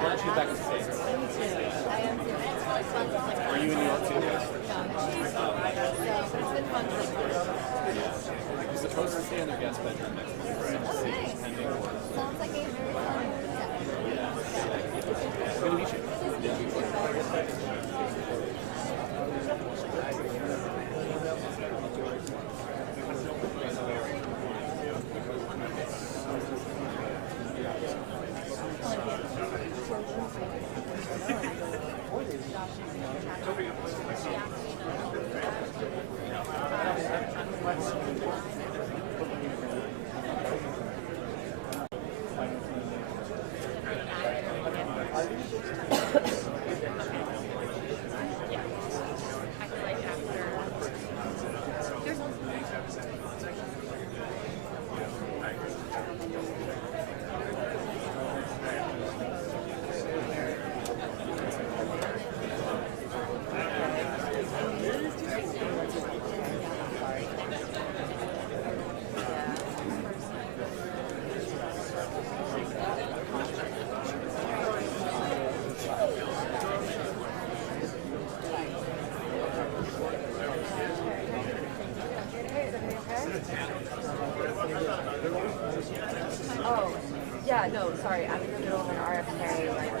glad she's back in the States. Me too. I am too. It's really fun to like. Are you in New York too? No, she's so it's been fun so far. Yeah. You're supposed to stay in their guest bedroom next week, right? Oh, nice. Sounds like a very fun Good to meet you. Oh, yeah, no, sorry. I'm in the middle of an RFK, like,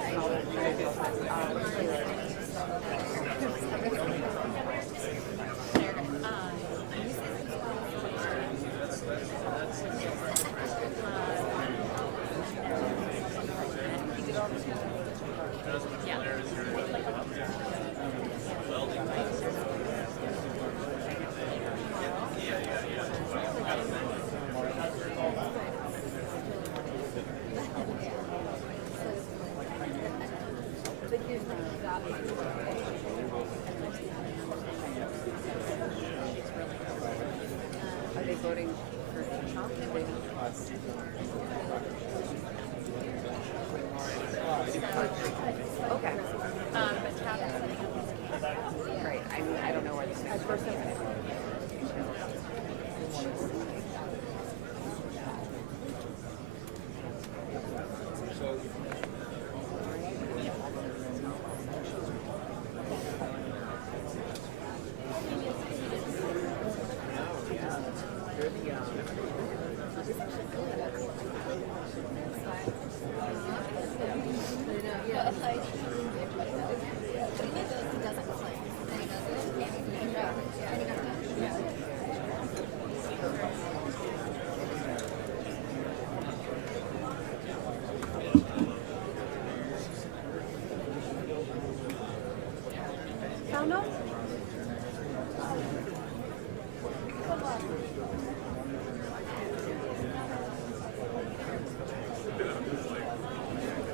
Are they voting for Trump? Okay. Great. I mean, I don't know where this next person is. Found them?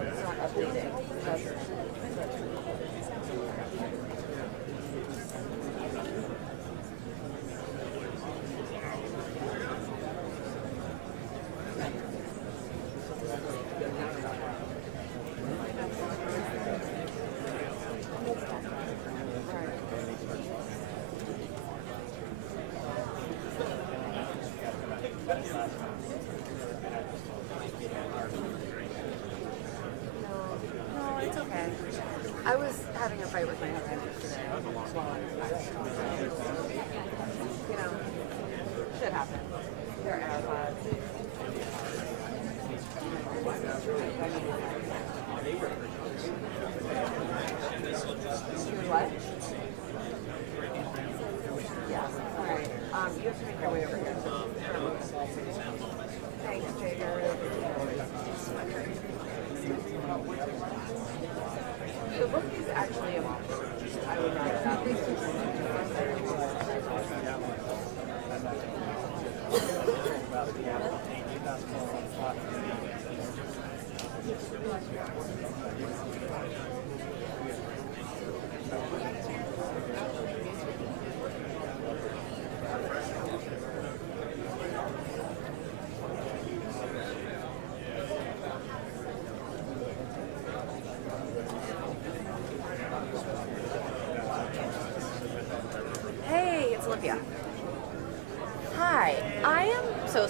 It's not updating. No, it's okay. I was having a fight with my husband yesterday while I was back. You know, shit happens. They're AirPods. What? Yeah. All right. You have to make your way over here. Thanks, Jager. The book is actually a monster. I would not have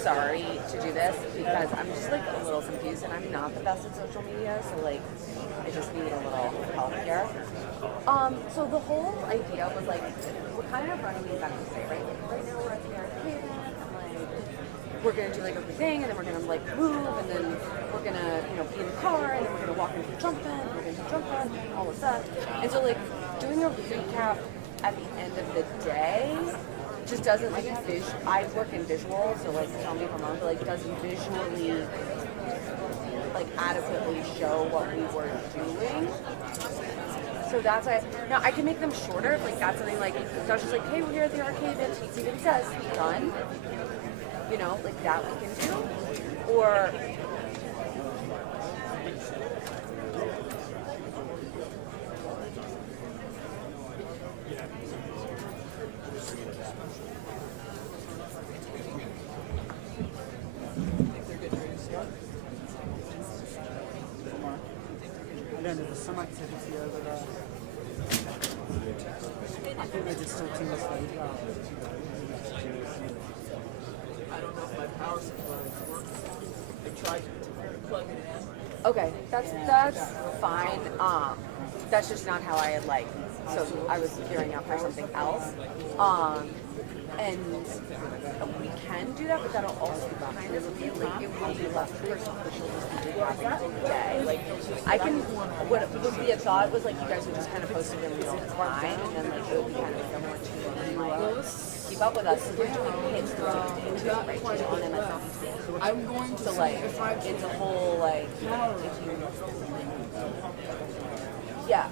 sorry to do this because I'm just like a little confused and I'm not the best at social media, so like I just need a little help here. So the whole idea was like we're kind of running these events today, right? Like right now we're at the arcade and like we're gonna do like a thing and then we're gonna like move and then we're gonna be in the car and then we're gonna walk into the jump in, we're gonna do jump run, all of that. And so like doing a recap at the end of the day just doesn't like I work in visual, so like tell me if I'm wrong, but like doesn't visually like adequately show what we were doing. So that's why now I can make them shorter if like that's something like Josh is like, hey, we're here at the arcade and see what it says, done. Like that we can do. Or There's some activity over there. I think they're just sorting this out. I don't know if my power supply works. I tried to plug it in. okay, that's fine. That's just not how I had like. So I was gearing up for something else. And we can do that, but that'll also kind of be like it will be less personal for she'll just be having today. Like I can what would be a thought was like you guys would just kind of post it in real time and then like it would be kind of similar to like keep up with us. So we're doing hits throughout the day too, right? She's on MSNBC. I'm going to So like it's a whole like if you yeah.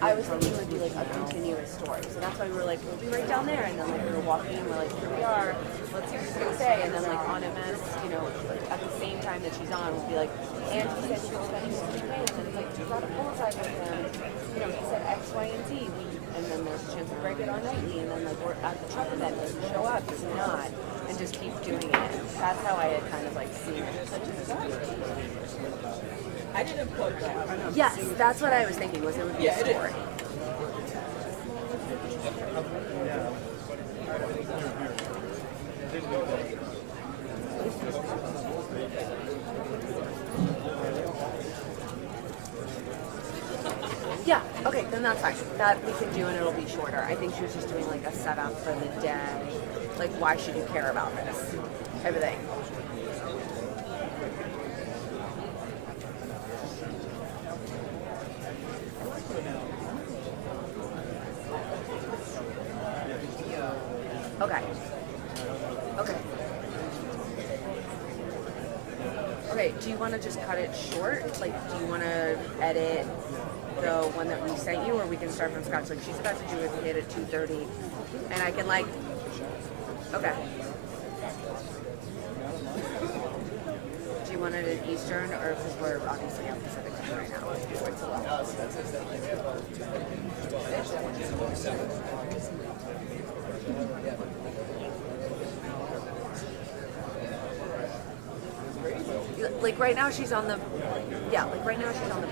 I was thinking it would be like a continuous story. So that's why we were like, we'll be right down there. And then like we were walking and we're like, here we are. Let's see what she's gonna say. And then like on MS, like at the same time that she's on, we'll be like, and he said she was spending so many days. And it's like, you got to coincide with him. He said X, Y, and Z. And then there's a chance to break it on nightly. And then like we're at the truck event, does he show up? Does he not? And just keep doing it. That's how I had kind of like seen it. I didn't plug that. Yes, that's what I was thinking, was it would be a story. Yeah, okay, then that's fine. That we can do and it'll be shorter. I think she was just doing like a setup for the day. Like, why should you care about this? Type of thing. Okay. Okay. Okay, do you want to just cut it short? Like, do you want to edit the one that we sent you, or we can start from scratch? Like, she's about to do a hit at 2:30, and I can, like, okay. Do you want it at Eastern, or because we're obviously on Pacific time right now? It's 11. Like right now she's on the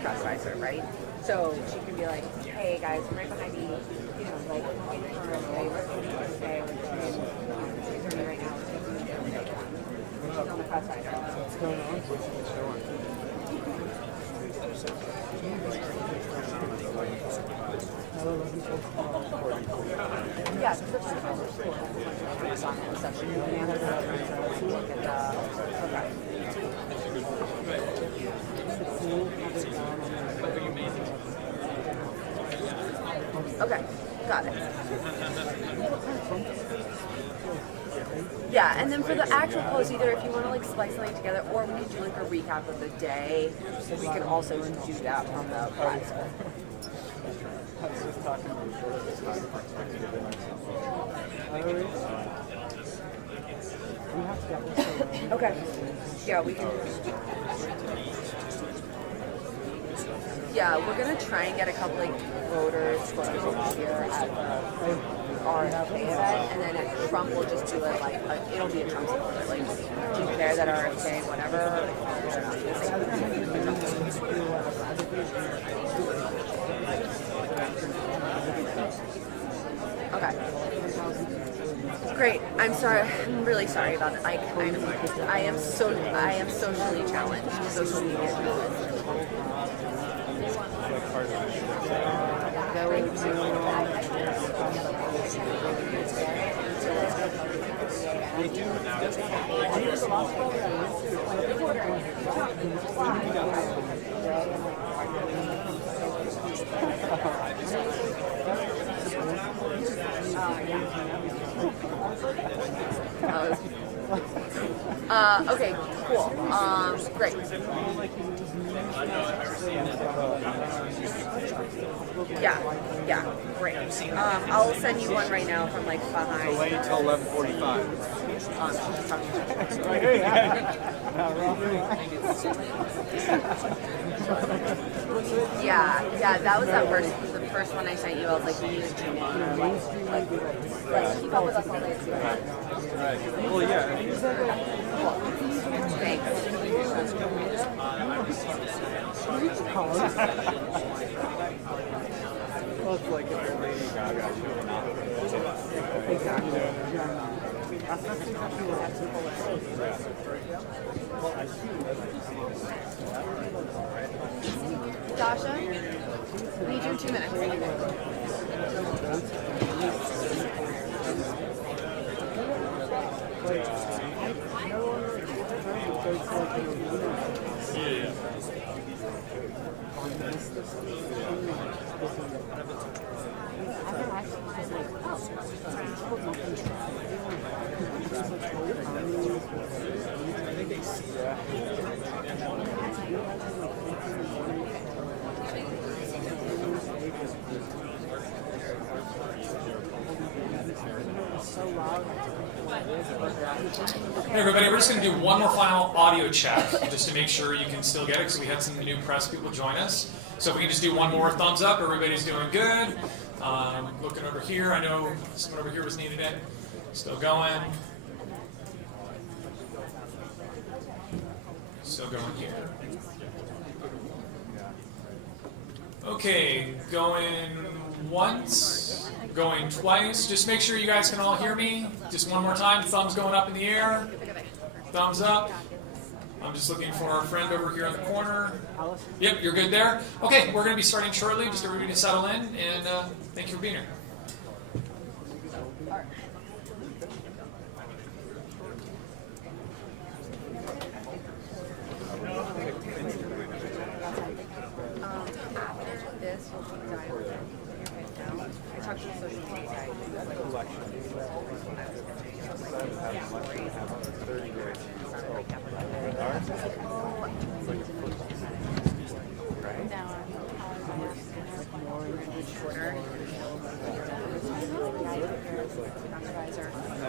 press riser, right? So she can be like, hey guys, I'm right behind me, like waiting for her, okay, what do you need to say? She's doing right now. She's on the press riser. What's going on? Yeah, because the press riser is cool. It's on and stuff. She can be on the look at the okay. Okay, got it. Yeah, and then for the actual post, either if you want to like splice something together, or we can do like a recap of the day. We can also do that from the press. Okay. Yeah, we can. Yeah, we're gonna try and get a couple like voters photos here at the RFK event, and then at Trump we'll just do it like it'll be a Trump supporter. Like, do you care that RFK, whatever? Okay. Great. I'm sorry. I'm really sorry about it. I am socially challenged. Social media challenged. Okay, cool. Great. Yeah, great. I'll send you one right now from like behind. Wait until 11:45. Yeah, that was the first one I sent you. I was like, you need to tune in. Like, keep up with us all day too. Right. Well, yeah. Thanks. Well, it's like if you're Lady Gaga, she would not. Exactly. That's exactly what I Dasha, need you in 2 minutes. Hey everybody, we're just going to do one more final audio check just to make sure you can still get it because we had some new press people join us. So if we can just do one more thumbs up, everybody's doing good. Looking over here, I know someone over here was needed it. Still going. Still going here. Okay, going once, going twice. Just make sure you guys can all hear me. Just one more time, thumbs going up in the air. Thumbs up. I'm just looking for our friend over here in the corner. Yep, you're good there. Okay, we're going to be starting shortly. Just everybody to settle in, and thank you for being here.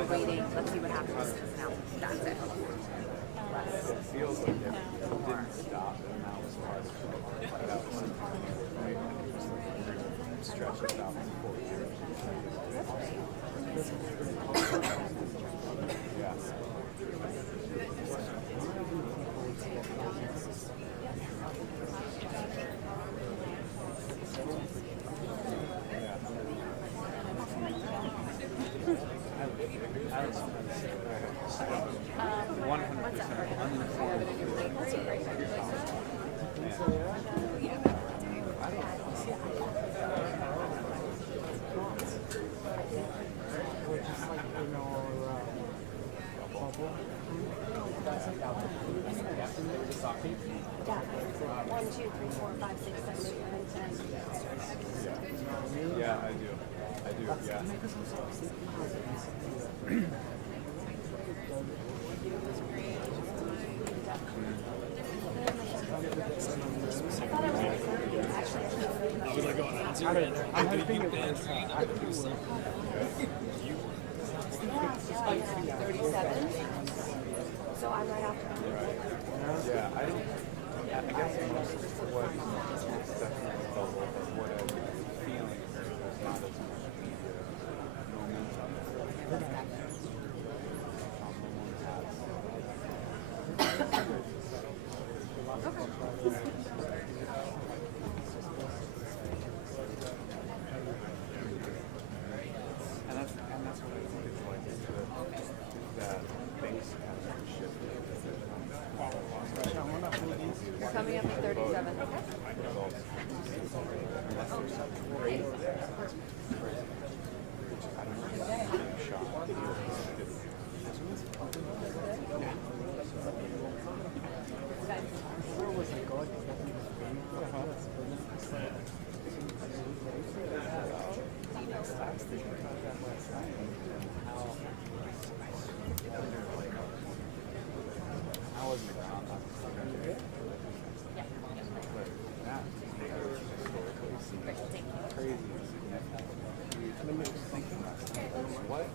Waiting. Let's see what happens. Now, that's it. Feels like it didn't stop, and now it's hard to stretch it out for 4 years. Yeah. Yeah, I do. Yeah. I'm hoping it was 37. So I'm right after. Yeah, I don't. I guess most of what is definitely felt or what I'm feeling is there's not as much media momentum. And that's what I think it's like. 7. Okay. I wasn't around. Crazy. What?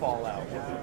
Fallout. We have the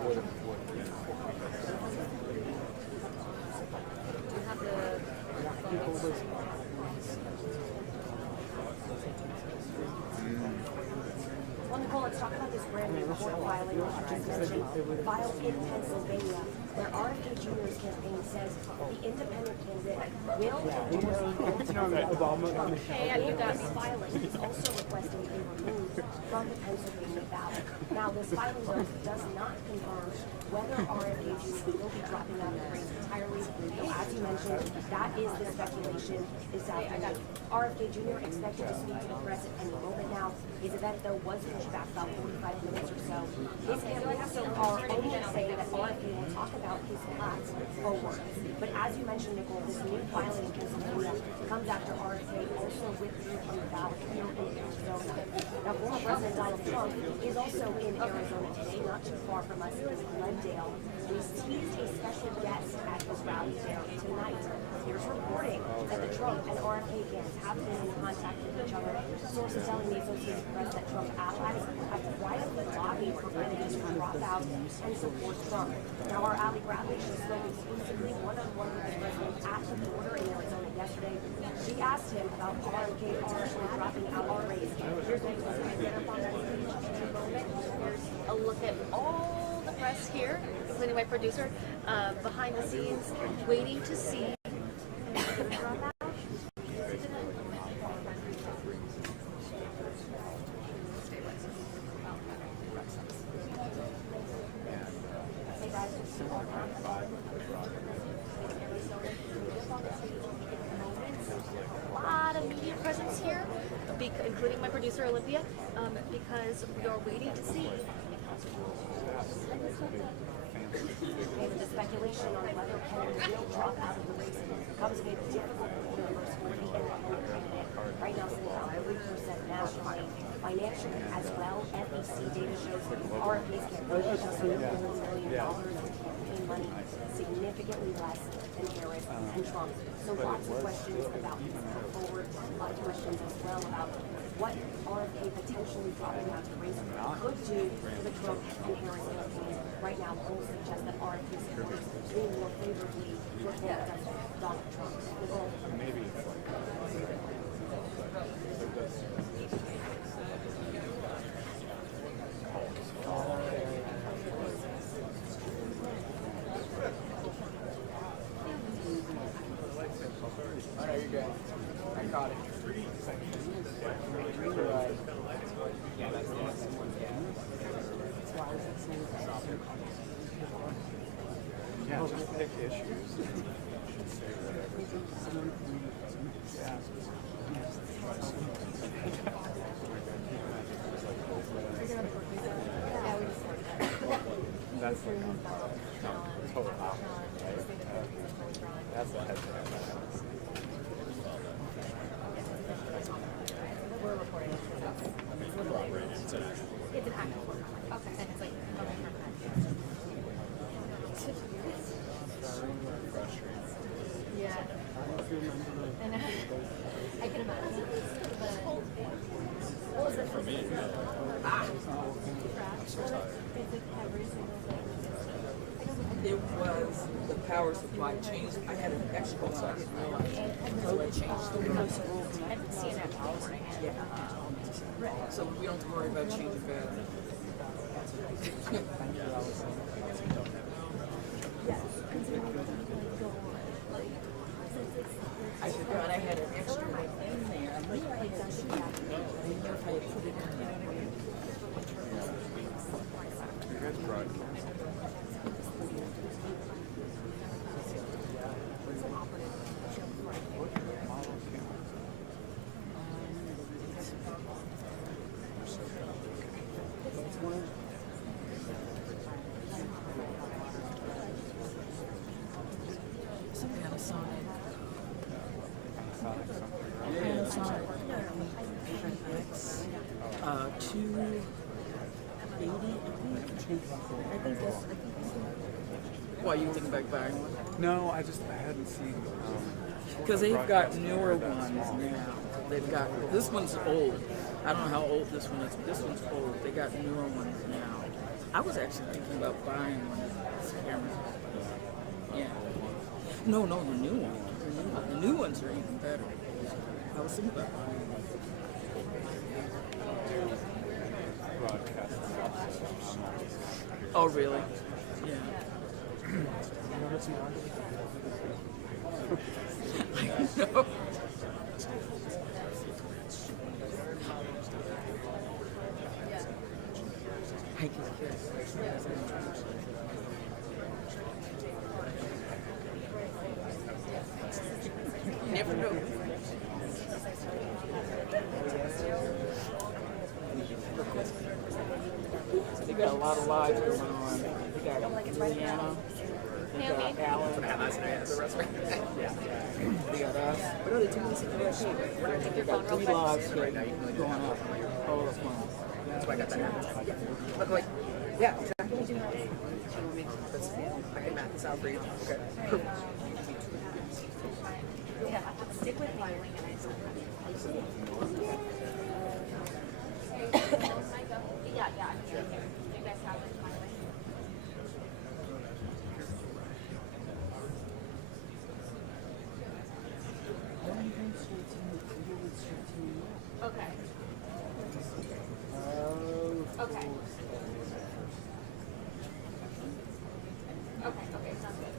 Well, Nicole, let's talk about this brand new court filing that you just mentioned, filed in Pennsylvania, where RFK Jr.'s campaign says the independent candidate will endorse and you got this filing is also requesting to be removed from the Pennsylvania ballot. Now, this filing though does not confirm whether RFK Jr. will be dropping out of the race entirely. Though, as you mentioned, that is the speculation this afternoon. RFK Jr. expected to speak to the press at any moment now. His event, though, was pushed back about 45 minutes or so. His campaign are only saying that RFK will talk about his plans forward. But as you mentioned, Nicole, this new filing in Pennsylvania comes after RFK also withdrew from the ballot here in Arizona. Now, former President Donald Trump is also in Arizona today, not too far from us in Glendale. He's teased a special guest at his rally there tonight. Here's reporting that the Trump and RFK camps have been in contact with each other. Sources telling the Associated Press that Trump allies have quietly lobbied for candidates to drop out and support Trump. Now, our Ally Bradley, she spoke exclusively one-on-one with the president at the border in Arizona yesterday. She asked him about RFK potentially dropping out of the race. Here's what he said. Get up on that stage in a moment. Here's a look at all the press here, including my producer, behind the scenes, waiting to see. A lot of media presence here, including my producer Olympia, because we are waiting to see. And the speculation on whether Kennedy will drop out of the race comes with difficult numbers for the independent candidate. Right now, sitting around 3% nationally, financially as well. FEC data shows RFK's campaign just over $1 million in campaign money, significantly less than Harris and Trump. So lots of questions about his path forward, lots of questions as well about what RFK potentially dropping out of the race could do to the Trump and Harris campaign. Right now, polls suggest that RFK supporters lean more favorably toward Donald Trump. Nicole? Maybe it's like I know you're good. I caught it. yeah, just pick issues. Say whatever. That's like total opposite, right? That's the head. We're recording it. It's an active work. Okay. And it's like yeah. I know. I can imagine. But what was it for me? It was the power supply changed. I had an extra so I didn't realize. So it changed the rule. I haven't seen it recording it. Yeah. So we don't have to worry about changing battery. I forgot I had an extra one in there. I'm like, I didn't know if I had put it in there. I think that's. Why you think about buying one? No, I hadn't seen. Because they've got newer ones now. They've got this one's old. I don't know how old this one is. But this one's old. They got newer ones now. I was actually thinking about buying one of these cameras. Yeah. No, the new one. The new ones are even better. I was thinking about buying one. Broadcast stuff, so I'm always. Oh, really? Yeah. I know. I just never know. They got a lot of lives going on. They got Rihanna. They got Alan. They got us. What are they telling us? They got 3 lives here going up all at once. That's why I got that happen. Yeah. But like, yeah, exactly. I can map this out for you. Okay. Yeah, stick with filing and I send Yeah, I'm sure. Do you guys have it filing? Okay. Okay. Okay, sounds good.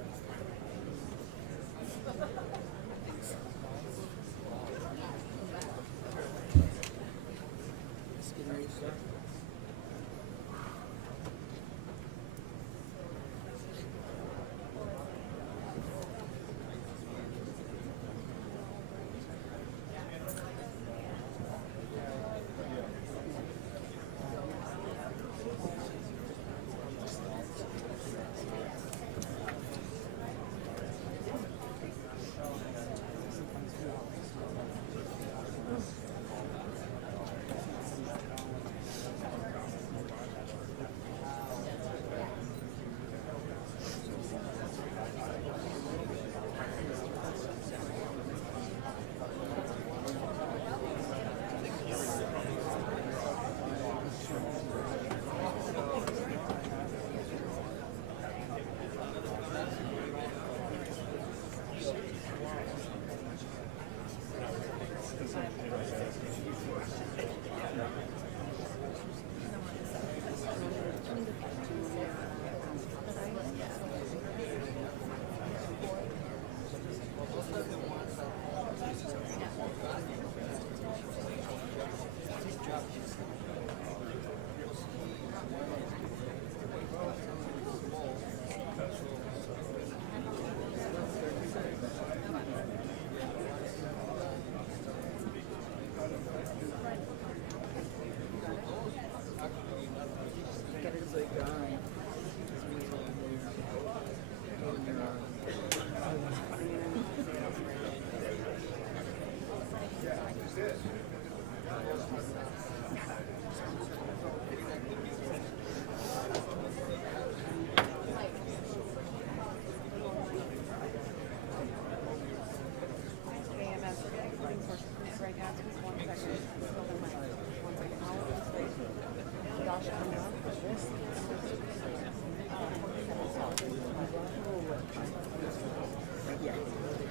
Yeah,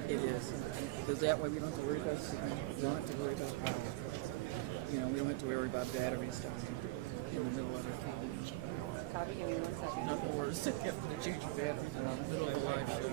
it is. Because that way we don't have to worry about signal. We don't have to worry about power. You know, we don't have to worry about batteries dying in the middle of it. Copy, give me 1 second. Nothing worse than having to change your batteries in the middle of the live show.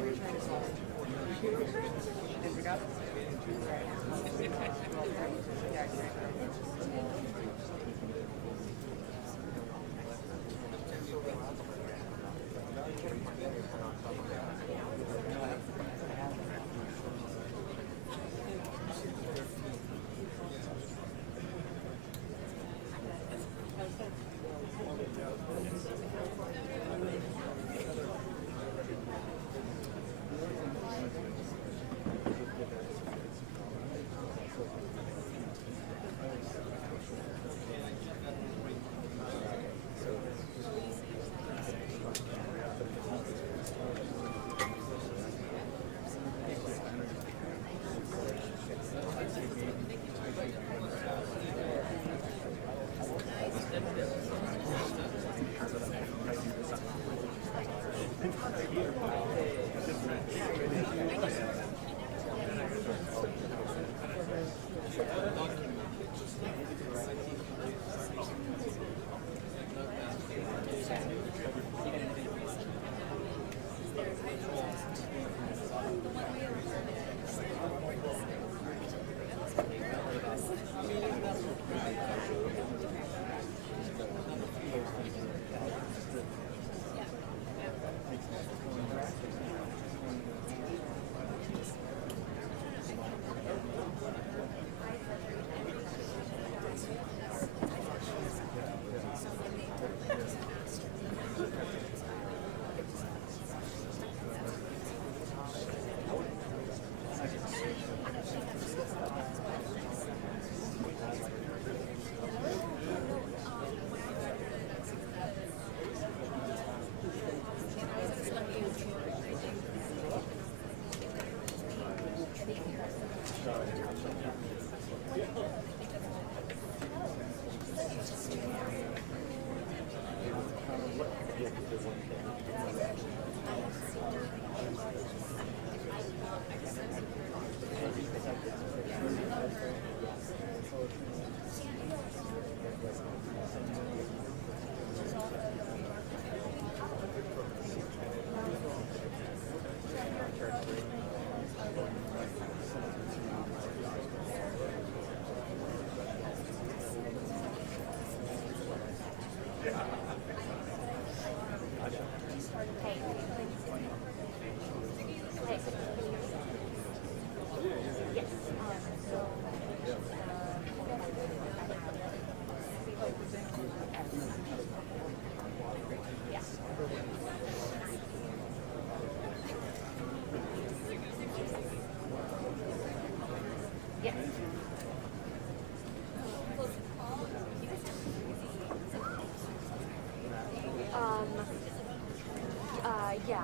Yeah,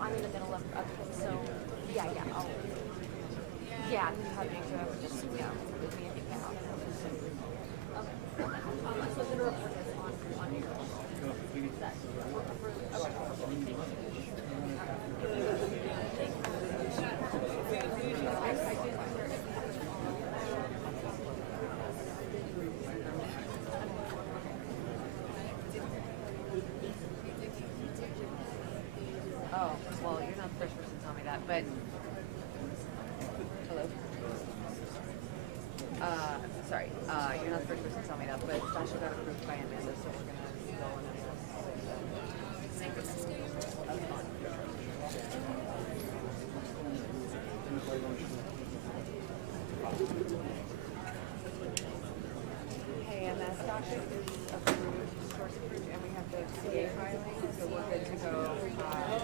I'm in the middle of so yeah, I'm having to just with me if you can. Okay. So I'm gonna report this on your. Oh, well, you're not the first person to tell me that, but hello. Sorry, you're not the first person to tell me that, but Sasha got approved by Amanda, so we're gonna go on and hey, and Sasha is approved, source approved, and we have the CA filing, so we're good to go for audit.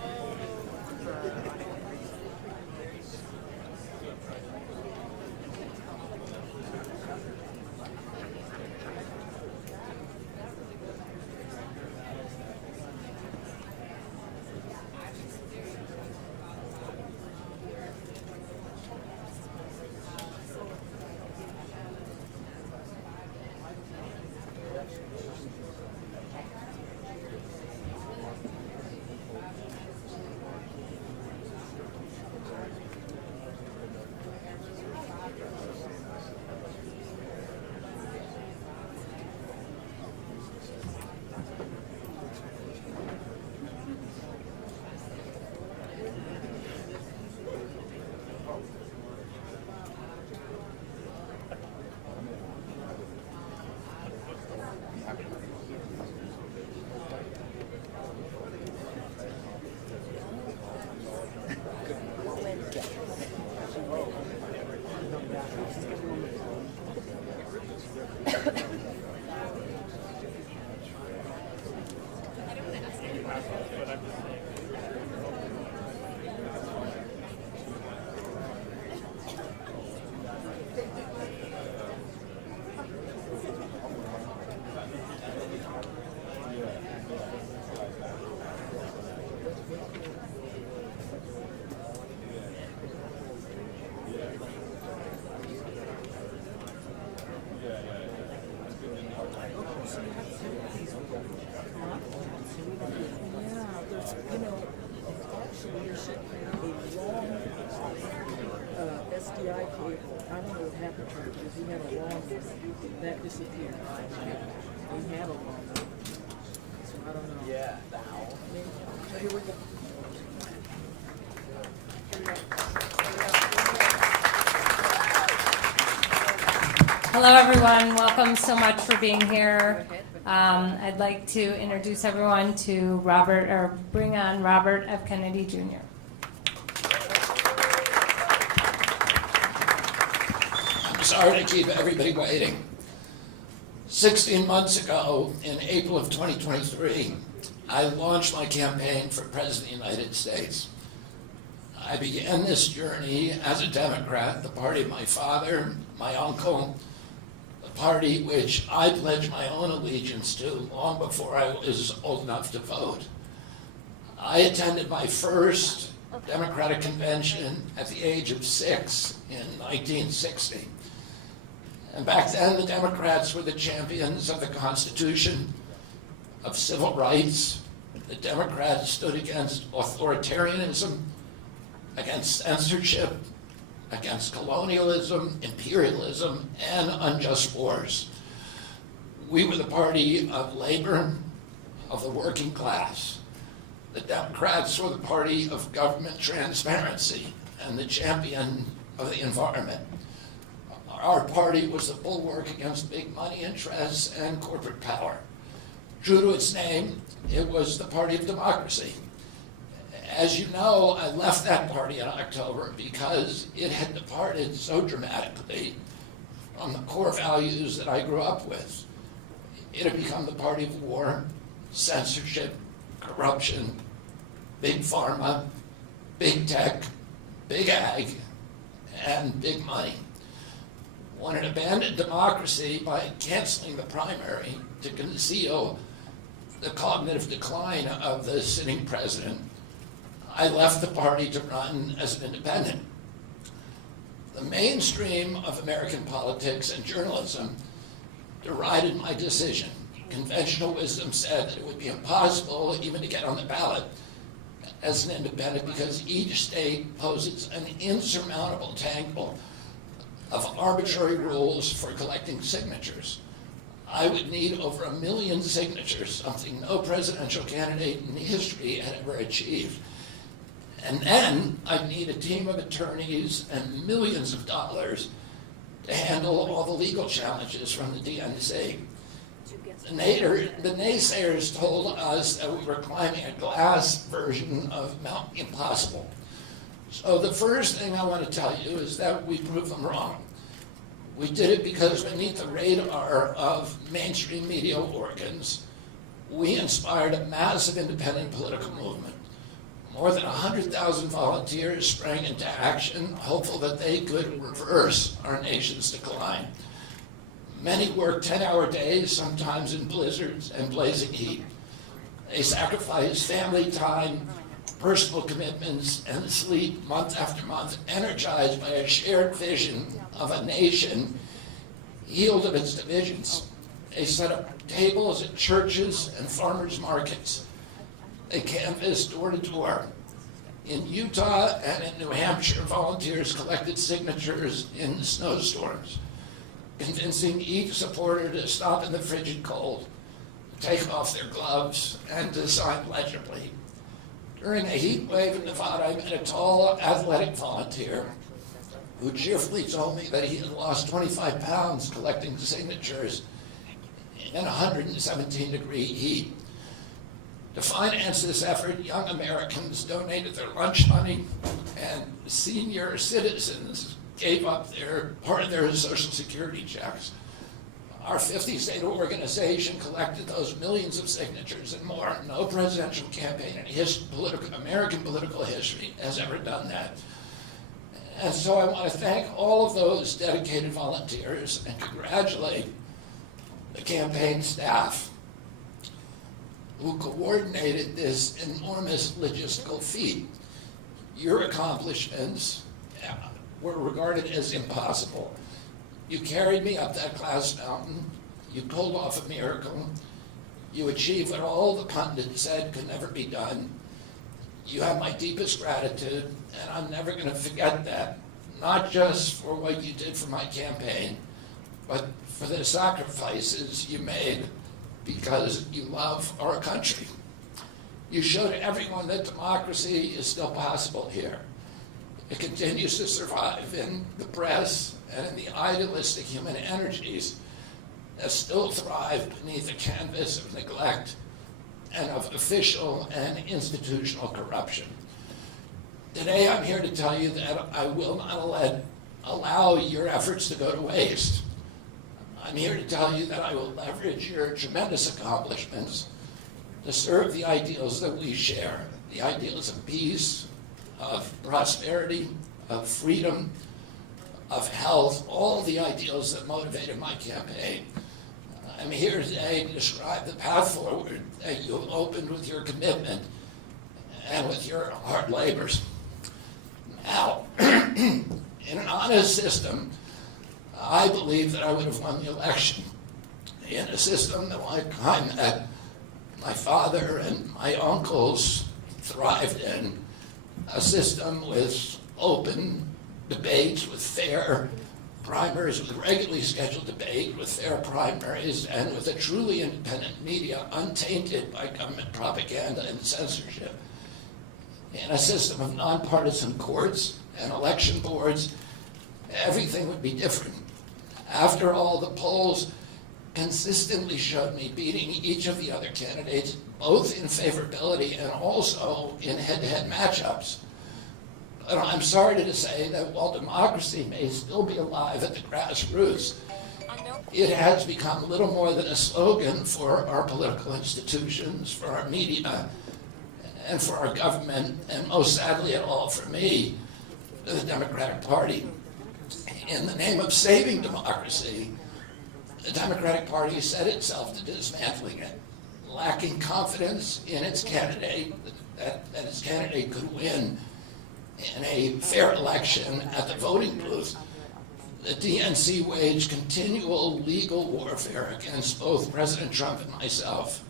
SDI cable. I don't know what happened to it because he had a long one that disappeared. We had a long one, so I don't know. Yeah, the owl. Here we go. Hello, everyone. Welcome so much for being here. I'd like to introduce everyone to Robert, or bring on Robert F. Kennedy Jr. I'm sorry to keep everybody waiting. 16 months ago, in April of 2023, I launched my campaign for President of the United States. I began this journey as a Democrat, the party of my father, my uncle, the party which I pledged my own allegiance to long before I was old enough to vote. I attended my first Democratic convention at the age of 6 in 1960. And back then, the Democrats were the champions of the Constitution, of civil rights. The Democrats stood against authoritarianism, against censorship, against colonialism, imperialism, and unjust wars. We were the party of labor, of the working class. The Democrats were the party of government transparency and the champion of the environment. Our party was the bulwark against big money interests and corporate power. True to its name, it was the party of democracy. As you know, I left that party in October because it had departed so dramatically from the core values that I grew up with. It had become the party of war, censorship, corruption, big pharma, big tech, big ag, and big money. When it abandoned democracy by canceling the primary to conceal the cognitive decline of the sitting president, I left the party to run as an independent. The mainstream of American politics and journalism derided my decision. Conventional wisdom said that it would be impossible even to get on the ballot as an independent because each state poses an insurmountable tangle of arbitrary rules for collecting signatures. I would need over 1 million signatures, something no presidential candidate in history had ever achieved. And then I'd need a team of attorneys and millions of dollars to handle all the legal challenges from the DNC. The naysayers told us that we were climbing a glass version of Mount Impossible. So the first thing I want to tell you is that we proved them wrong. We did it because beneath the radar of mainstream media organs, we inspired a massive independent political movement. More than 100,000 volunteers sprang into action, hopeful that they could reverse our nation's decline. Many worked 10-hour days, sometimes in blizzards and blazing heat. They sacrificed family time, personal commitments, and sleep month after month, energized by a shared vision of a nation healed of its divisions. They set up tables at churches and farmers markets. They canvassed door to door. In Utah and in New Hampshire, volunteers collected signatures in snowstorms, convincing each supporter to stop in the frigid cold, take off their gloves, and to sign legibly. During a heat wave in Nevada, I met a tall, athletic volunteer who cheerfully told me that he had lost 25 pounds collecting signatures in 117-degree heat. To finance this effort, young Americans donated their lunch money, and senior citizens gave up part of their Social Security checks. Our 50-state organization collected those millions of signatures and more. No presidential campaign in American political history has ever done that. And so I want to thank all of those dedicated volunteers and congratulate the campaign staff who coordinated this enormous logistical feat. Your accomplishments were regarded as impossible. You carried me up that glass mountain. You pulled off a miracle. You achieved what all the pundits said could never be done. You have my deepest gratitude, and I'm never going to forget that, not just for what you did for my campaign, but for the sacrifices you made because you love our country. You showed everyone that democracy is still possible here. It continues to survive in the press and in the idealistic human energies that still thrive beneath the canvas of neglect and of official and institutional corruption. Today I'm here to tell you that I will not allow your efforts to go to waste. I'm here to tell you that I will leverage your tremendous accomplishments to serve the ideals that we share, the ideals of peace, of prosperity, of freedom, of health, all the ideals that motivated my campaign. I'm here today to describe the path forward that you have opened with your commitment and with your hard labors. Now, in an honest system, I believe that I would have won the election. In a system that like kind that my father and my uncles thrived in, a system with open debates, with fair primaries, with regularly scheduled debate, with fair primaries, and with a truly independent media untainted by government propaganda and censorship. In a system of nonpartisan courts and election boards, everything would be different. After all, the polls consistently showed me beating each of the other candidates, both in favorability and also in head-to-head matchups. But I'm sorry to say that while democracy may still be alive at the grassroots, it has become little more than a slogan for our political institutions, for our media, and for our government, and most sadly at all for me, the Democratic Party. In the name of saving democracy, the Democratic Party set itself to dismantling it, lacking confidence in its candidate, that its candidate could win in a fair election at the voting booth. The DNC waged continual legal warfare against both President Trump and myself.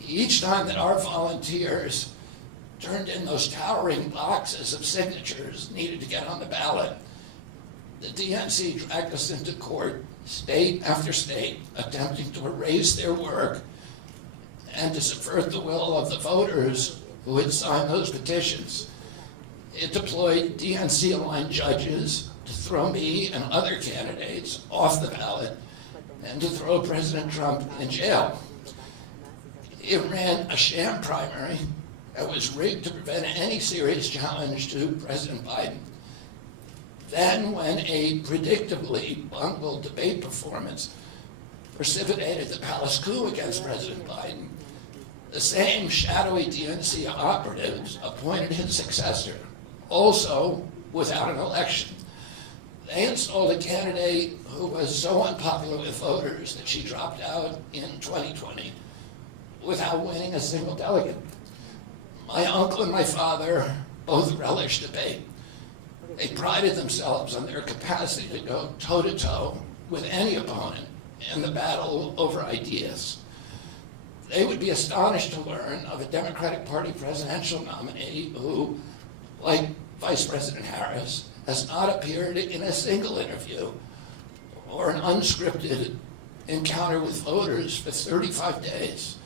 Each time that our volunteers turned in those towering boxes of signatures needed to get on the ballot, the DNC dragged us into court, state after state, attempting to erase their work and to subvert the will of the voters who had signed those petitions. It deployed DNC-aligned judges to throw me and other candidates off the ballot and to throw President Trump in jail. It ran a sham primary that was rigged to prevent any serious challenge to President Biden. Then, when a predictably bungled debate performance precipitated the palace coup against President Biden, the same shadowy DNC operatives appointed his successor, also without an election. They installed a candidate who was so unpopular with voters that she dropped out in 2020 without winning a single delegate. My uncle and my father both relished debate. They prided themselves on their capacity to go toe-to-toe with any opponent in the battle over ideas. They would be astonished to learn of a Democratic Party presidential nominee who, like Vice President Harris, has not appeared in a single interview or an unscripted encounter with voters for 35 days.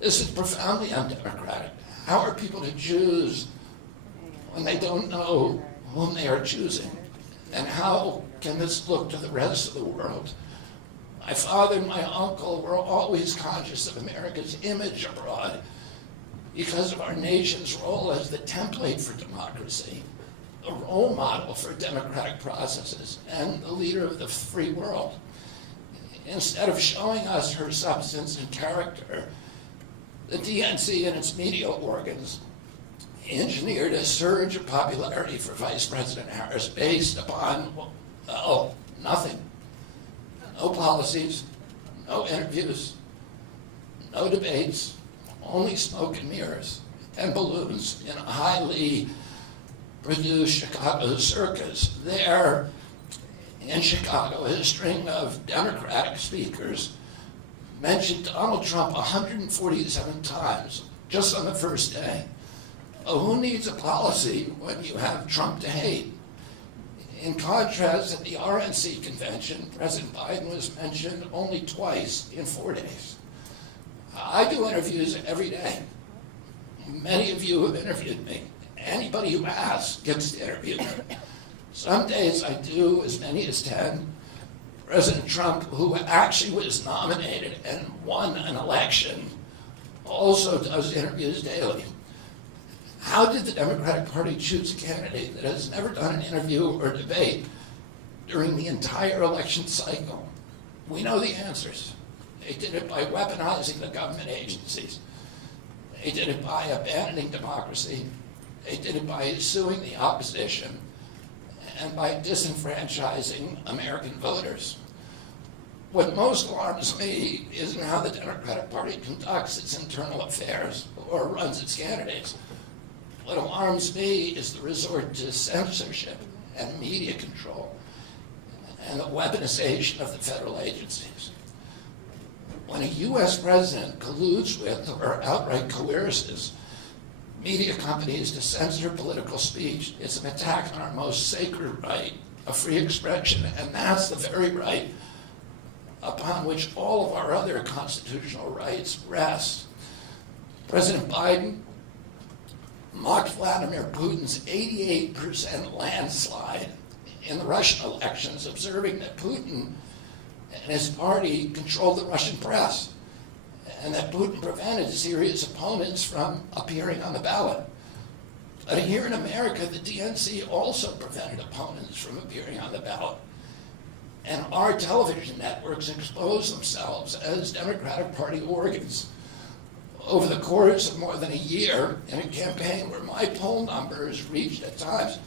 This is profoundly undemocratic. How are people to choose when they don't know whom they are choosing? And how can this look to the rest of the world? My father and my uncle were always conscious of America's image abroad because of our nation's role as the template for democracy, a role model for democratic processes, and the leader of the free world. Instead of showing us her substance and character, the DNC and its media organs engineered a surge of popularity for Vice President Harris based upon, well, nothing. No policies, no interviews, no debates, only smoke and mirrors and balloons in a highly produced Chicago circus. There in Chicago, a string of Democratic speakers mentioned Donald Trump 147 times just on the first day. Who needs a policy when you have Trump to hate? In contrast, at the RNC convention, President Biden was mentioned only twice in 4 days. I do interviews every day. Many of you have interviewed me, Anybody who asks gets the interview. Some days I do as many as 10. President Trump, who actually was nominated and won an election, also does interviews daily. How did the Democratic Party choose a candidate that has never done an interview or debate during the entire election cycle? We know the answers. They did it by weaponizing the government agencies. They did it by abandoning democracy. They did it by suing the opposition and by disenfranchising American voters. What most alarms me isn't how the Democratic Party conducts its internal affairs or runs its candidates. What alarms me is the resort to censorship and media control and the weaponization of the federal agencies. When a U.S. president colludes with or outright coerces media companies to censor political speech, it's an attack on our most sacred right of free expression, and that's the very right upon which all of our other constitutional rights rest. President Biden mocked Vladimir Putin's 88% landslide in the Russian elections, observing that Putin and his party controlled the Russian press, and that Putin prevented serious opponents from appearing on the ballot. But here in America, the DNC also prevented opponents from appearing on the ballot. And our television networks expose themselves as Democratic Party organs. Over the course of more than a year, in a campaign where my poll numbers reached at times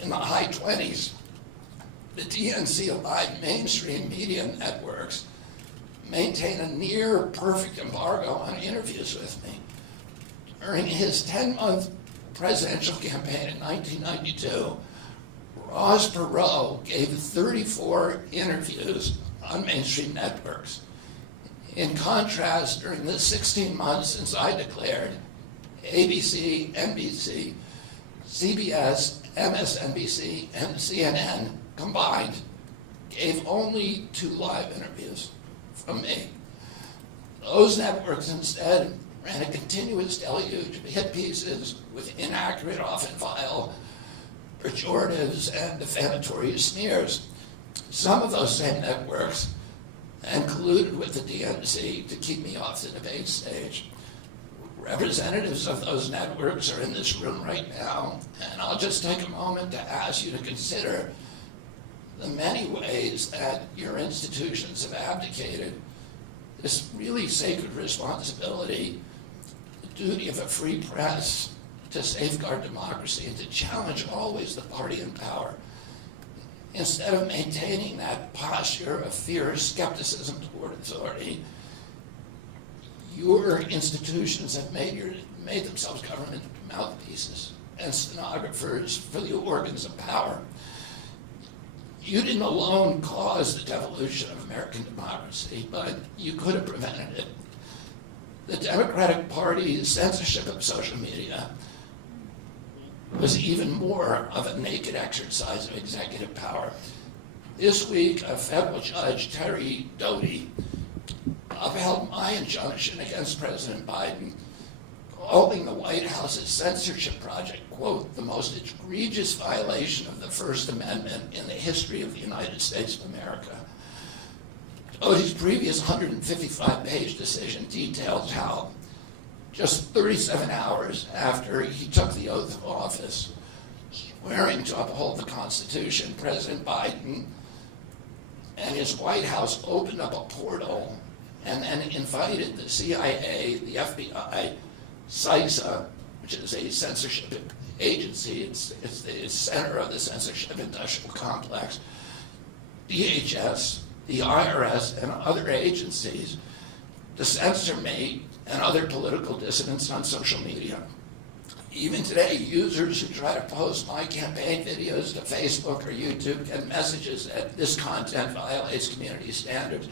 in the high 20s, the DNC-aligned mainstream media networks maintain a near perfect embargo on interviews with me. During his 10-month presidential campaign in 1992, Ross Perot gave 34 interviews on mainstream networks. In contrast, during the 16 months since I declared, ABC, NBC, CBS, MSNBC, and CNN combined gave only 2 live interviews from me. Those networks instead ran a continuous deluge of hit pieces with inaccurate, often vile, pejoratives and defamatory smears. Some of those same networks and colluded with the DNC to keep me off the debate stage. Representatives of those networks are in this room right now, and I'll just take a moment to ask you to consider the many ways that your institutions have abdicated this really sacred responsibility, the duty of a free press to safeguard democracy and to challenge always the party in power, instead of maintaining that posture of fear or skepticism toward authority. Your institutions have made themselves government mouthpieces and stenographers for the organs of power. You didn't alone cause the devolution of American democracy, but you could have prevented it. The Democratic Party's censorship of social media was even more of a naked exercise of executive power. This week, a federal judge, Terry Doty, upheld my injunction against President Biden, calling the White House's censorship project, quote, the most egregious violation of the First Amendment in the history of the United States of America. Doty's previous 155-page decision details how, just 37 hours after he took the oath of office, swearing to uphold the Constitution, President Biden and his White House opened up a portal and then invited the CIA, the FBI, CISA, which is a censorship agency, it's the center of the censorship industrial complex, DHS, the IRS, and other agencies to censor me and other political dissidents on social media. Even today, users who try to post my campaign videos to Facebook or YouTube get messages that this content violates community standards.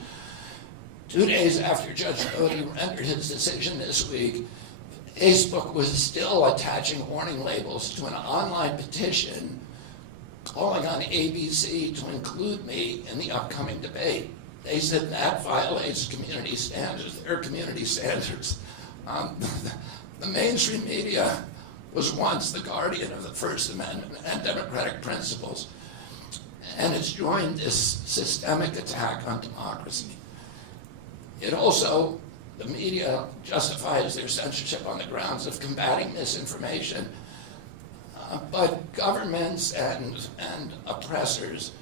2 days after Judge Doty rendered his decision this week, Facebook was still attaching warning labels to an online petition calling on ABC to include me in the upcoming debate. They said that violates community standards, their community standards. The mainstream media was once the guardian of the First Amendment and democratic principles, and has joined this systemic attack on democracy. It also, the media justifies their censorship on the grounds of combating misinformation, but governments and oppressors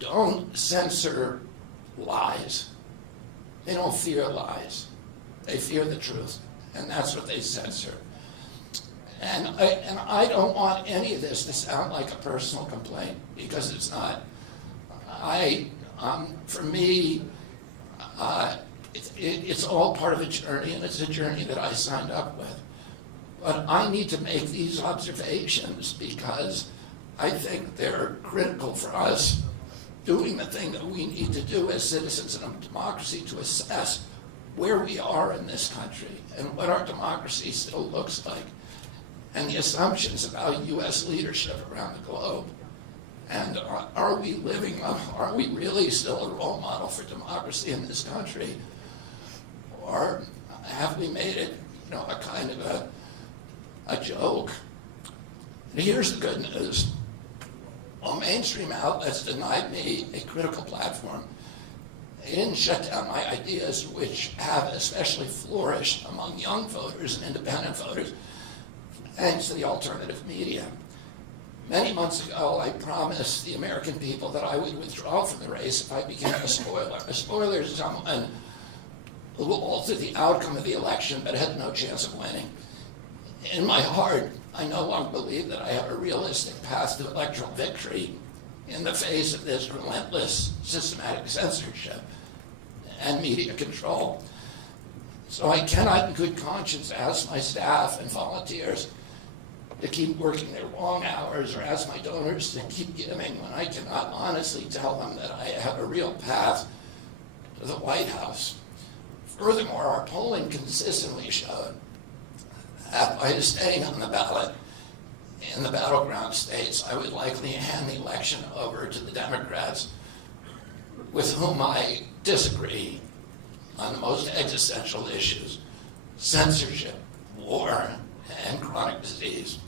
don't censor lies. They don't fear lies. They fear the truth, and that's what they censor. And I don't want any of this to sound like a personal complaint, because it's not. For me, it's all part of a journey, and it's a journey that I signed up with. But I need to make these observations because I think they're critical for us doing the thing that we need to do as citizens in a democracy to assess where we are in this country and what our democracy still looks like, and the assumptions about U.S. leadership around the globe. And are we really still a role model for democracy in this country? Or have we made it, a kind of a joke? And here's the good news. While mainstream outlets denied me a critical platform, they didn't shut down my ideas, which have especially flourished among young voters and independent voters, thanks to the alternative media. Many months ago, I promised the American people that I would withdraw from the race if I became a spoiler. A spoiler is someone who will alter the outcome of the election but had no chance of winning. In my heart, I no longer believe that I have a realistic path to electoral victory in the face of this relentless, systematic censorship and media control. So I cannot in good conscience ask my staff and volunteers to keep working their long hours or ask my donors to keep giving when I cannot honestly tell them that I have a real path to the White House. Furthermore, our polling consistently showed that by staying on the ballot in the battleground states, I would likely hand the election over to the Democrats, with whom I disagree on the most existential issues: censorship, war, and chronic disease.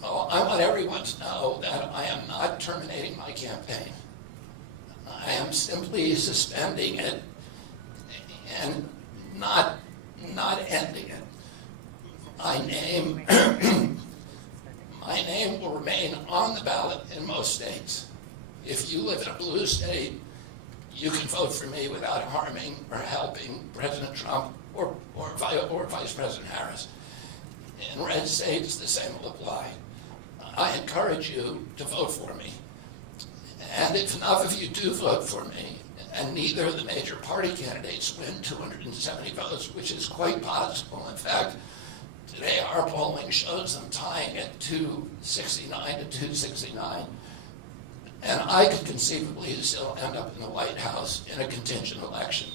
Well, I want everyone to know that I am not terminating my campaign. I am simply suspending it and not ending it. My name will remain on the ballot in most states. If you live in a blue state, you can vote for me without harming or helping President Trump or Vice President Harris. In red states, the same will apply. I encourage you to vote for me. And if enough of you do vote for me, and neither of the major party candidates win 270 votes, which is quite possible. In fact, today our polling shows them tying at 269 to 269. And I could conceivably still end up in the White House in a contingent election.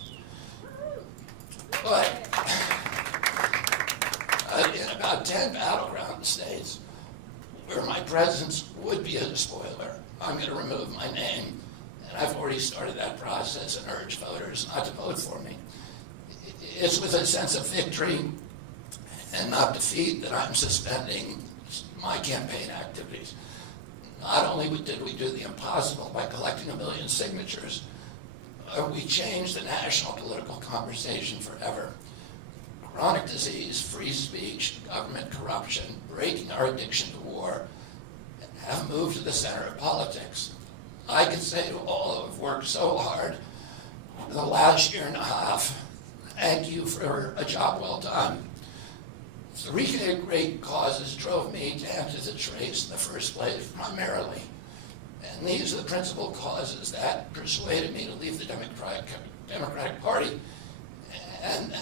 But in about 10 battleground states where my presence would be a spoiler, I'm going to remove my name. And I've already started that process and urge voters not to vote for me. It's with a sense of victory and not defeat that I'm suspending my campaign activities. Not only did we do the impossible by collecting 1 million signatures, we changed the national political conversation forever. Chronic disease, free speech, government corruption, breaking our addiction to war have moved to the center of politics. I can say to all who have worked so hard for the last year and a half, thank you for a job well done. 3 great causes drove me to enter this race in the first place, primarily. And these are the principal causes that persuaded me to leave the Democratic Party and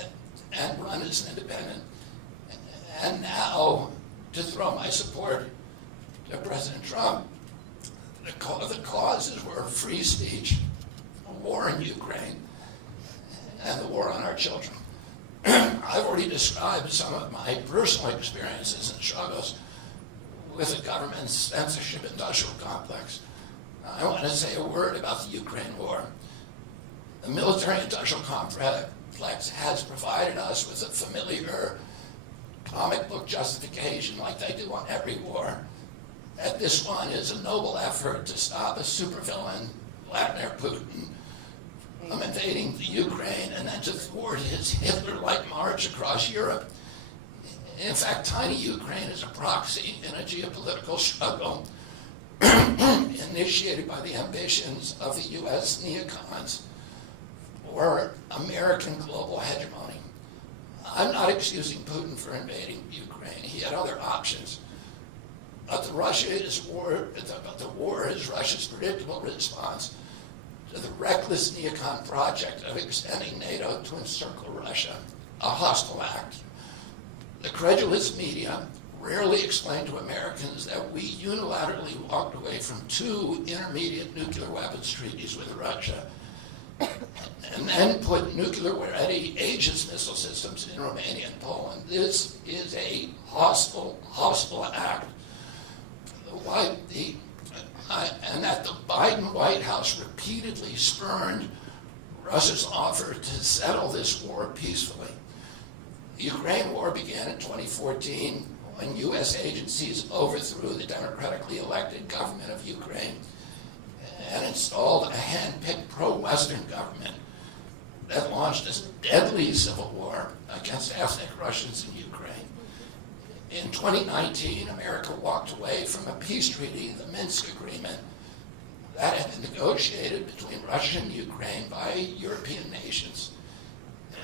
run as an independent. And now to throw my support to President Trump. The causes were free speech, a war in Ukraine, and the war on our children. I've already described some of my personal experiences and struggles with the government's censorship industrial complex. I want to say a word about the Ukraine war. The military industrial complex has provided us with a familiar comic book justification like they do on every war, that this one is a noble effort to stop a supervillain, Vladimir Putin, from invading the Ukraine and then to thwart his Hitler-like march across Europe. In fact, tiny Ukraine is a proxy in a geopolitical struggle initiated by the ambitions of the U.S. neocons for American global hegemony. I'm not excusing Putin for invading Ukraine. He had other options. But the war is Russia's predictable response to the reckless neocon project of extending NATO to encircle Russia, a hostile act. The credulous media rarely explain to Americans that we unilaterally walked away from 2 intermediate nuclear weapons treaties with Russia and then put nuclear-ready Aegis missile systems in Romania and Poland. This is a hostile act. And that the Biden White House repeatedly spurned Russia's offer to settle this war peacefully. The Ukraine war began in 2014 when U.S. agencies overthrew the democratically elected government of Ukraine and installed a hand-picked pro-Western government that launched a deadly civil war against ethnic Russians in Ukraine. In 2019, America walked away from a peace treaty, the Minsk Agreement, that had been negotiated between Russia and Ukraine by European nations.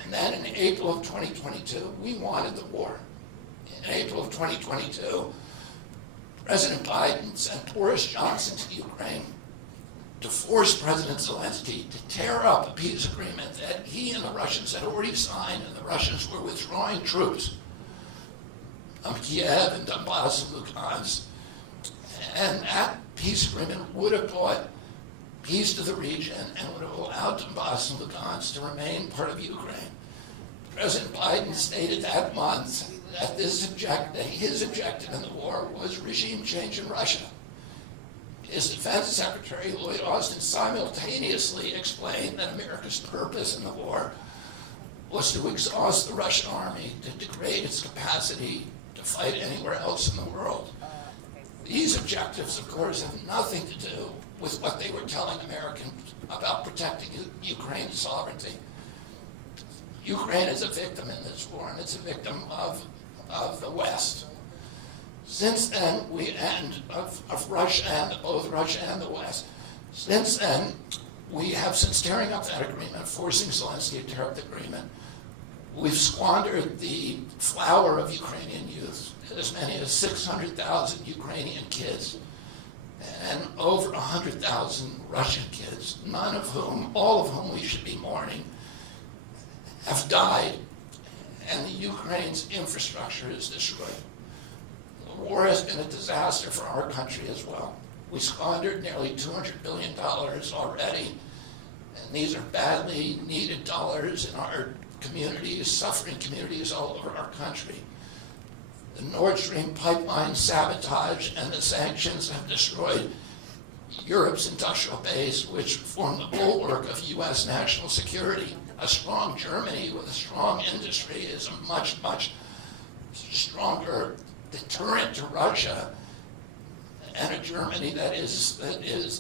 And then in April of 2022, we wanted the war. In April of 2022, President Biden sent Boris Johnson to Ukraine to force President Zelensky to tear up a peace agreement that he and the Russians had already signed, and the Russians were withdrawing troops from Kiev and Donbass and Lugansk. And that peace agreement would have brought peace to the region and would have allowed Donbass and Lugansk to remain part of Ukraine. President Biden stated that month that his objective in the war was regime change in Russia. His Defense Secretary, Lloyd Austin, simultaneously explained that America's purpose in the war was to exhaust the Russian army, to degrade its capacity to fight anywhere else in the world. These objectives, of course, have nothing to do with what they were telling Americans about protecting Ukraine's sovereignty. Ukraine is a victim in this war, and it's a victim of the West. Since then, of Russia and both Russia and the West. Since then, we have, since tearing up that agreement, forcing Zelensky to tear up the agreement, we've squandered the flower of Ukrainian youth, as many as 600,000 Ukrainian kids, and over 100,000 Russian kids, all of whom we should be mourning, have died, and the Ukraine's infrastructure is destroyed. The war has been a disaster for our country as well. We squandered nearly $200 billion already, and these are badly needed dollars in our communities, suffering communities all over our country. The Nord Stream pipeline sabotage and the sanctions have destroyed Europe's industrial base, which formed the bulwark of U.S. national security. A strong Germany with a strong industry is a much, much stronger deterrent to Russia, and a Germany that is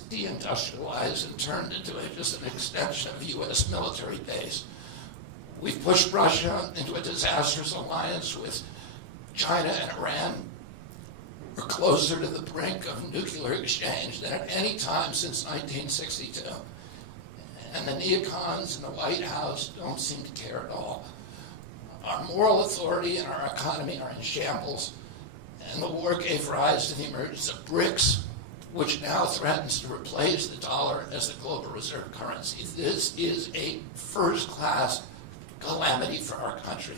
deindustrialized and turned into just an extension of U.S. military base. We've pushed Russia into a disastrous alliance with China and Iran. We're closer to the brink of nuclear exchange than at any time since 1962. And the neocons in the White House don't seem to care at all. Our moral authority and our economy are in shambles, and the war gave rise to the emergence of BRICS, which now threatens to replace the dollar as the global reserve currency. This is a first-class calamity for our country.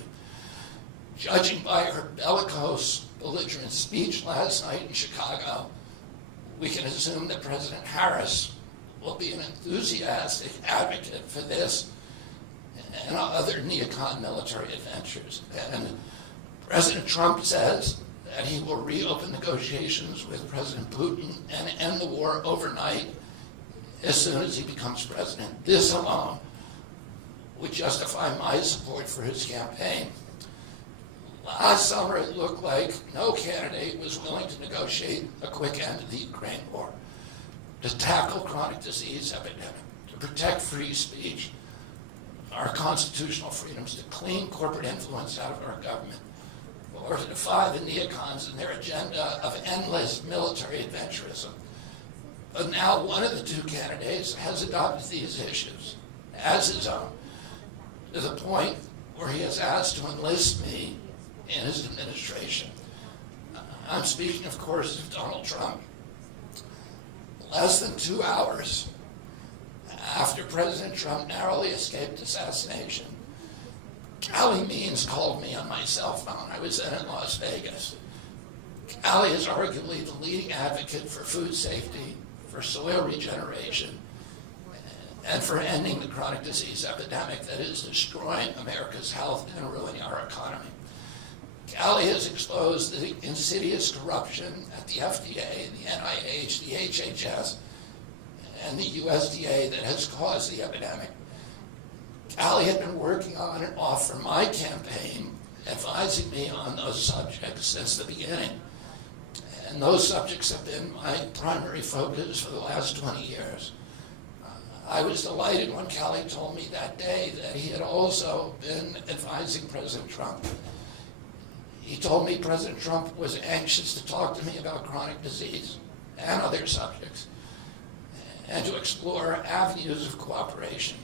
Judging by her bellicose, belligerent speech last night in Chicago, we can assume that President Harris will be an enthusiastic advocate for this and other neocon military adventures. And President Trump says that he will reopen negotiations with President Putin and end the war overnight as soon as he becomes president. This alone would justify my support for his campaign. Last summer, it looked like no candidate was willing to negotiate a quick end to the Ukraine war, to tackle chronic disease epidemic, to protect free speech, our constitutional freedoms, to clean corporate influence out of our government, or to defy the neocons and their agenda of endless military adventurism. But now one of the two candidates has adopted these issues as his own, to the point where he has asked to enlist me in his administration. I'm speaking, of course, of Donald Trump. Less than 2 hours after President Trump narrowly escaped assassination, Callie Means called me on my cell phone. I was then in Las Vegas. Callie is arguably the leading advocate for food safety, for soil regeneration, and for ending the chronic disease epidemic that is destroying America's health and ruining our economy. Callie has exposed the insidious corruption at the FDA, the NIH, the HHS, and the USDA that has caused the epidemic. Callie had been working on and off for my campaign, advising me on those subjects since the beginning. And those subjects have been my primary focus for the last 20 years. I was delighted when Callie told me that day that he had also been advising President Trump. He told me President Trump was anxious to talk to me about chronic disease and other subjects, and to explore avenues of cooperation.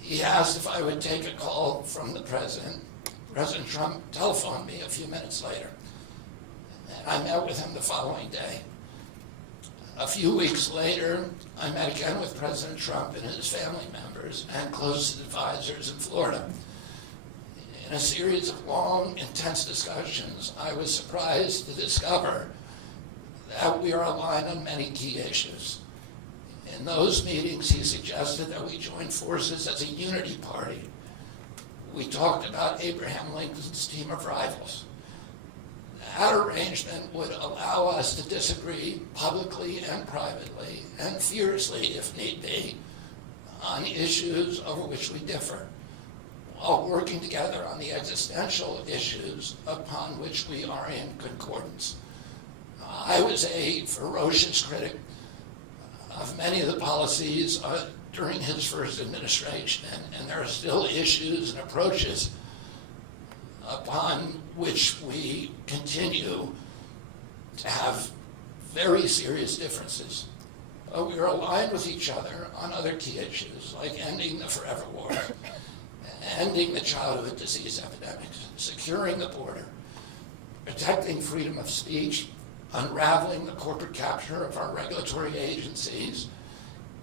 He asked if I would take a call from the president. President Trump telephoned me a few minutes later, and I met with him the following day. A few weeks later, I met again with President Trump and his family members and closest advisors in Florida. In a series of long, intense discussions, I was surprised to discover that we are aligned on many key issues. In those meetings, he suggested that we join forces as a unity party. We talked about Abraham Lincoln's team of rivals. That arrangement would allow us to disagree publicly and privately, and fiercely if need be, on issues over which we differ, while working together on the existential issues upon which we are in concordance. I was a ferocious critic of many of the policies during his first administration, and there are still issues and approaches upon which we continue to have very serious differences. But we are aligned with each other on other key issues, like ending the forever war, ending the childhood disease epidemics, securing the border, protecting freedom of speech, unraveling the corporate capture of our regulatory agencies,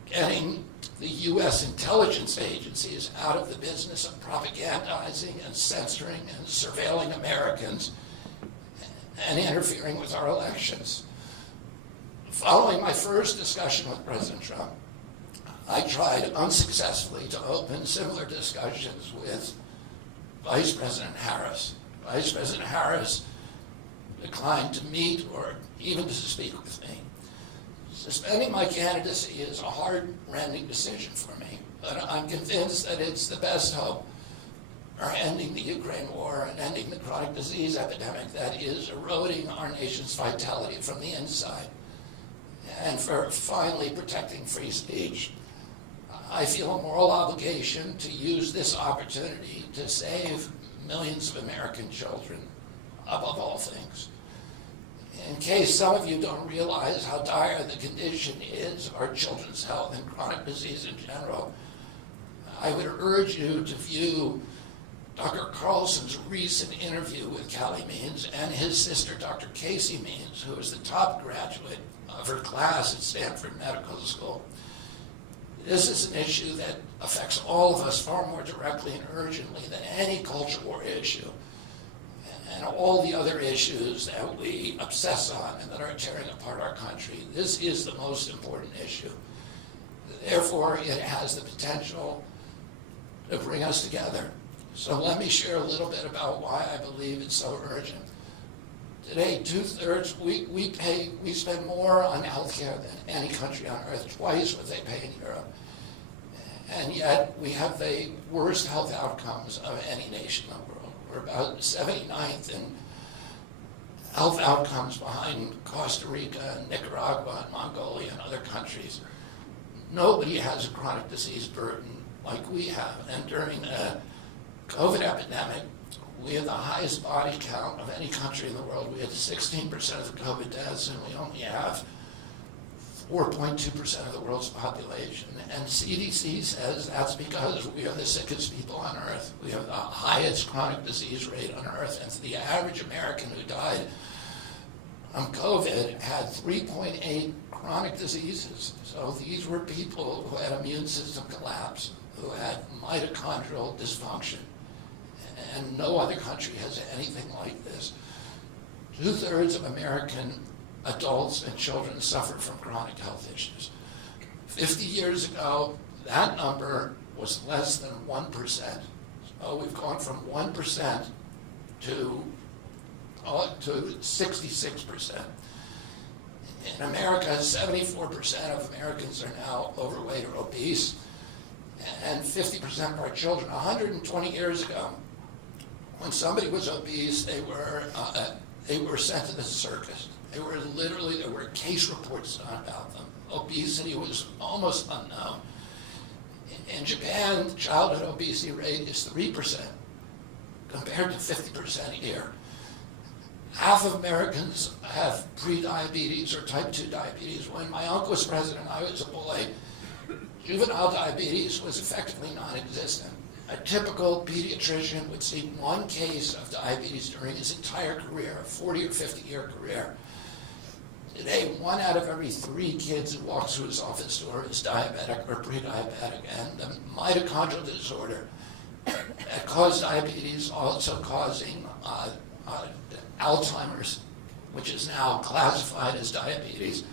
getting the U.S. intelligence agencies out of the business of propagandizing and censoring and surveilling Americans and interfering with our elections. Following my first discussion with President Trump, I tried unsuccessfully to open similar discussions with Vice President Harris. Vice President Harris declined to meet or even to speak with me. Suspending my candidacy is a heart-rending decision for me, but I'm convinced that it's the best hope for ending the Ukraine war and ending the chronic disease epidemic that is eroding our nation's vitality from the inside, and for finally protecting free speech. I feel a moral obligation to use this opportunity to save millions of American children, above all things. In case some of you don't realize how dire the condition is, our children's health and chronic disease in general, I would urge you to view Dr. Carlson's recent interview with Callie Means and his sister, Dr. Casey Means, who is the top graduate of her class at Stanford Medical School. This is an issue that affects all of us far more directly and urgently than any culture war issue, and all the other issues that we obsess on and that are tearing apart our country. This is the most important issue. Therefore, it has the potential to bring us together. So let me share a little bit about why I believe it's so urgent. Today, 2/3, we spend more on healthcare than any country on earth, twice what they pay in Europe. And yet, we have the worst health outcomes of any nation in the world. We're about 79th in health outcomes behind Costa Rica, Nicaragua, and Mongolia, and other countries. Nobody has a chronic disease burden like we have. And during the COVID epidemic, we had the highest body count of any country in the world. We had 16% of the COVID deaths, and we only have 4.2% of the world's population. And CDC says that's because we are the sickest people on earth. We have the highest chronic disease rate on earth. And the average American who died from COVID had 3.8 chronic diseases. So these were people who had immune system collapse, who had mitochondrial dysfunction. And no other country has anything like this. 2/3 of American adults and children suffer from chronic health issues. 50 years ago, that number was less than 1%. So we've gone from 1% to 66%. In America, 74% of Americans are now overweight or obese, and 50% of our children. 120 years ago, when somebody was obese, they were sent to the circus. There were case reports done about them. Obesity was almost unknown. In Japan, the childhood obesity rate is 3%, compared to 50% here. Half of Americans have pre-diabetes or type 2 diabetes. When my uncle was president, I was a boy, juvenile diabetes was effectively non-existent. A typical pediatrician would see one case of diabetes during his entire career, a 40 or 50-year career. Today, 1 out of every 3 kids who walks through his office door is diabetic or pre-diabetic, and the mitochondrial disorder that caused diabetes also causing Alzheimer's, which is now classified as diabetes,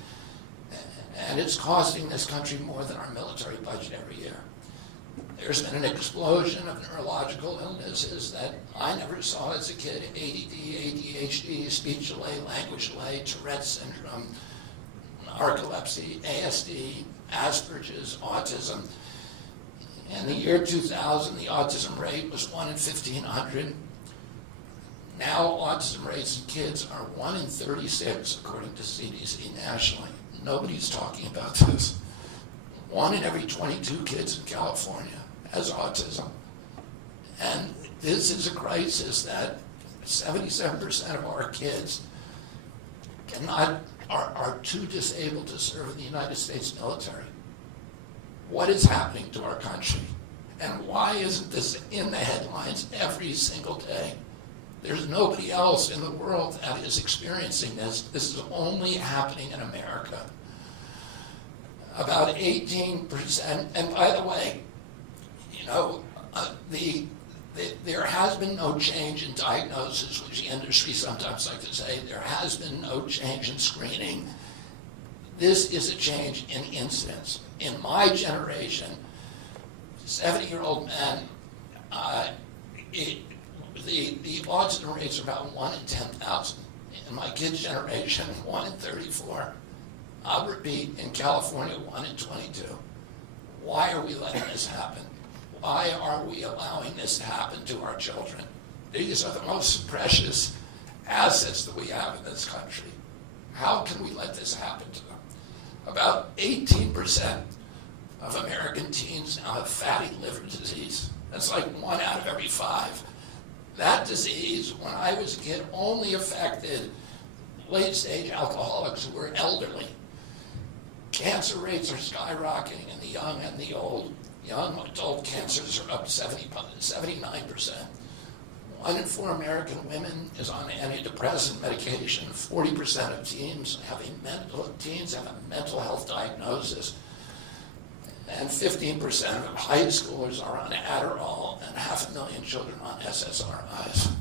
and it's costing this country more than our military budget every year. There's been an explosion of neurological illnesses that I never saw as a kid: ADD, ADHD, speech delay, language delay, Tourette's syndrome, narcolepsy, ASD, Asperger's, autism. In the year 2000, the autism rate was 1 in 1,500. Now autism rates in kids are 1 in 36, according to CDC nationally. Nobody's talking about this. 1 in every 22 kids in California has autism. And this is a crisis that 77% of our kids are too disabled to serve in the United States military. What is happening to our country? And why isn't this in the headlines every single day? There's nobody else in the world that is experiencing this. This is only happening in America. About 18%, and by the way, there has been no change in diagnosis, which the industry sometimes like to say. There has been no change in screening. This is a change in incidence. In my generation, 70-year-old men, the autism rates are about 1 in 10,000. In my kids' generation, 1 in 34. I'll repeat, in California, 1 in 22. Why are we letting this happen? Why are we allowing this to happen to our children? These are the most precious assets that we have in this country. How can we let this happen to them? About 18% of American teens now have fatty liver disease. That's like 1 out of every 5. That disease, when I was a kid, only affected late-stage alcoholics who were elderly. Cancer rates are skyrocketing in the young and the old. Young adult cancers are up 79%. 1 in 4 American women is on antidepressant medication. 40% of teens have a mental health diagnosis. And 15% of high schoolers are on Adderall, and 500,000 children on SSRIs.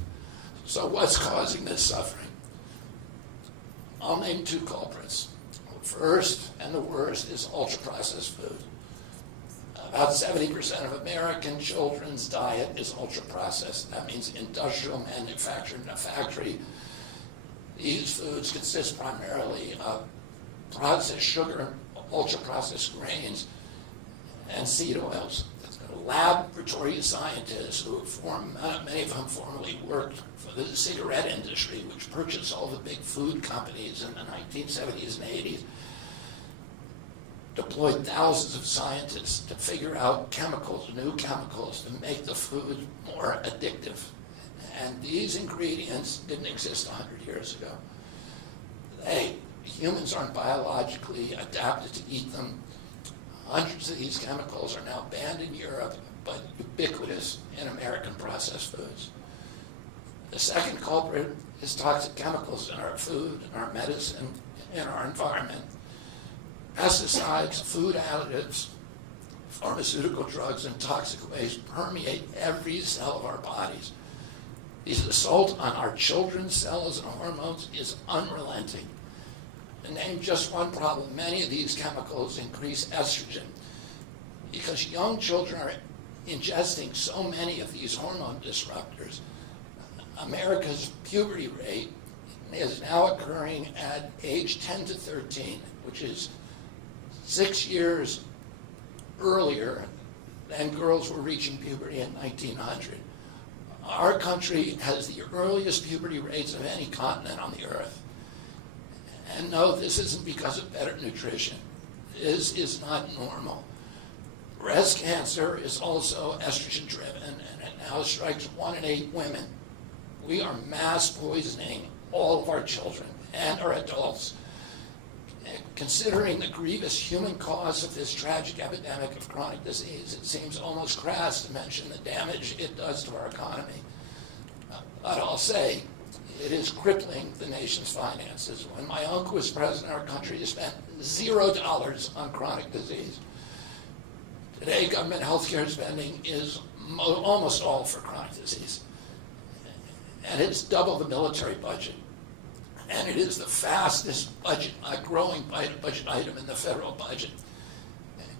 So what's causing this suffering? I'll name 2 culprits. First, and the worst, is ultra-processed food. About 70% of American children's diet is ultra-processed. That means industrial manufactured in a factory. These foods consist primarily of processed sugar, ultra-processed grains, and seed oils. laboratory scientists many of whom formerly worked for the cigarette industry, which purchased all the big food companies in the 1970s and 80s, deployed thousands of scientists to figure out new chemicals to make the food more addictive. And these ingredients didn't exist 100 years ago. Humans aren't biologically adapted to eat them. Hundreds of these chemicals are now banned in Europe, but ubiquitous in American processed foods. The second culprit is toxic chemicals in our food, in our medicine, in our environment. Pesticides, food additives, pharmaceutical drugs, and toxic waste permeate every cell of our bodies. The assault on our children's cells and hormones is unrelenting. To name just one problem, many of these chemicals increase estrogen because young children are ingesting so many of these hormone disruptors. America's puberty rate is now occurring at age 10 to 13, which is 6 years earlier than girls were reaching puberty in 1900. Our country has the earliest puberty rates of any continent on the earth. And no, this isn't because of better nutrition. This is not normal. Breast cancer is also estrogen driven, and it now strikes 1 in 8 women. We are mass poisoning all of our children and our adults. Considering the grievous human cause of this tragic epidemic of chronic disease, it seems almost crass to mention the damage it does to our economy. But I'll say, it is crippling the nation's finances. When my uncle was president, our country spent $0 on chronic disease. Today, government health care spending is almost all for chronic disease. And it's double the military budget. And it is the fastest growing budget item in the federal budget.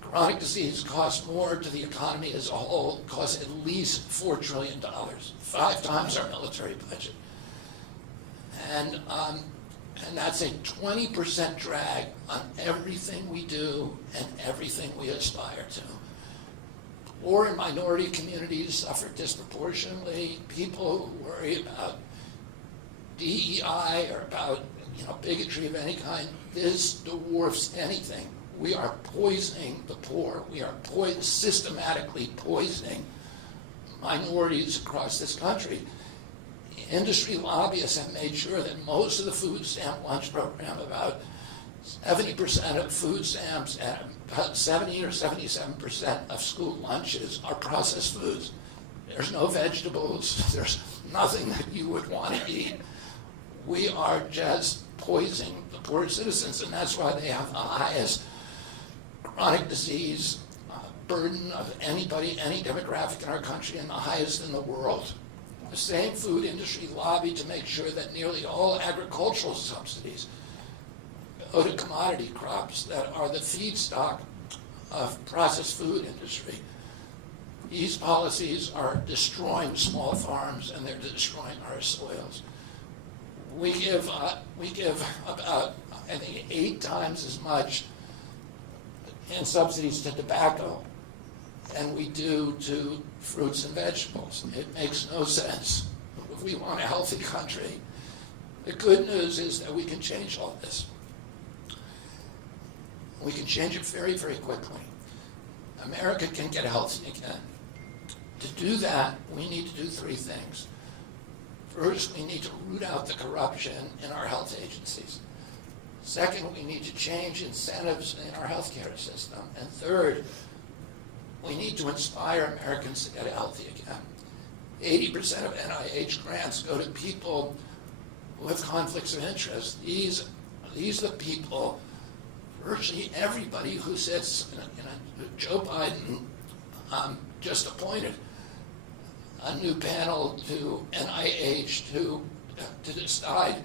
Chronic disease costs more to the economy as a whole, costs at least $4 trillion, 5 times our military budget. And that's a 20% drag on everything we do and everything we aspire to. Poor and minority communities suffer disproportionately. People who worry about DEI or about bigotry of any kind, this dwarfs anything. We are poisoning the poor. We are systematically poisoning minorities across this country. Industry lobbyists have made sure that most of the food stamp lunch program, about 70% of food stamps and about 70 or 77% of school lunches are processed foods. There's no vegetables. There's nothing that you would want to eat. We are just poisoning the poor citizens, and that's why they have the highest chronic disease burden of anybody, any demographic in our country, and the highest in the world. The same food industry lobbied to make sure that nearly all agricultural subsidies go to commodity crops that are the feedstock of processed food industry. These policies are destroying small farms, and they're destroying our soils. We give about, I think, 8 times as much in subsidies to tobacco than we do to fruits and vegetables. It makes no sense. If we want a healthy country, the good news is that we can change all this. We can change it very, very quickly. America can get healthy again. To do that, we need to do 3 things. First, we need to root out the corruption in our health agencies. Second, we need to change incentives in our healthcare system. And third, we need to inspire Americans to get healthy again. 80% of NIH grants go to people who have conflicts of interest. These are the people, virtually everybody who sits in a Joe Biden just appointed a new panel to NIH to decide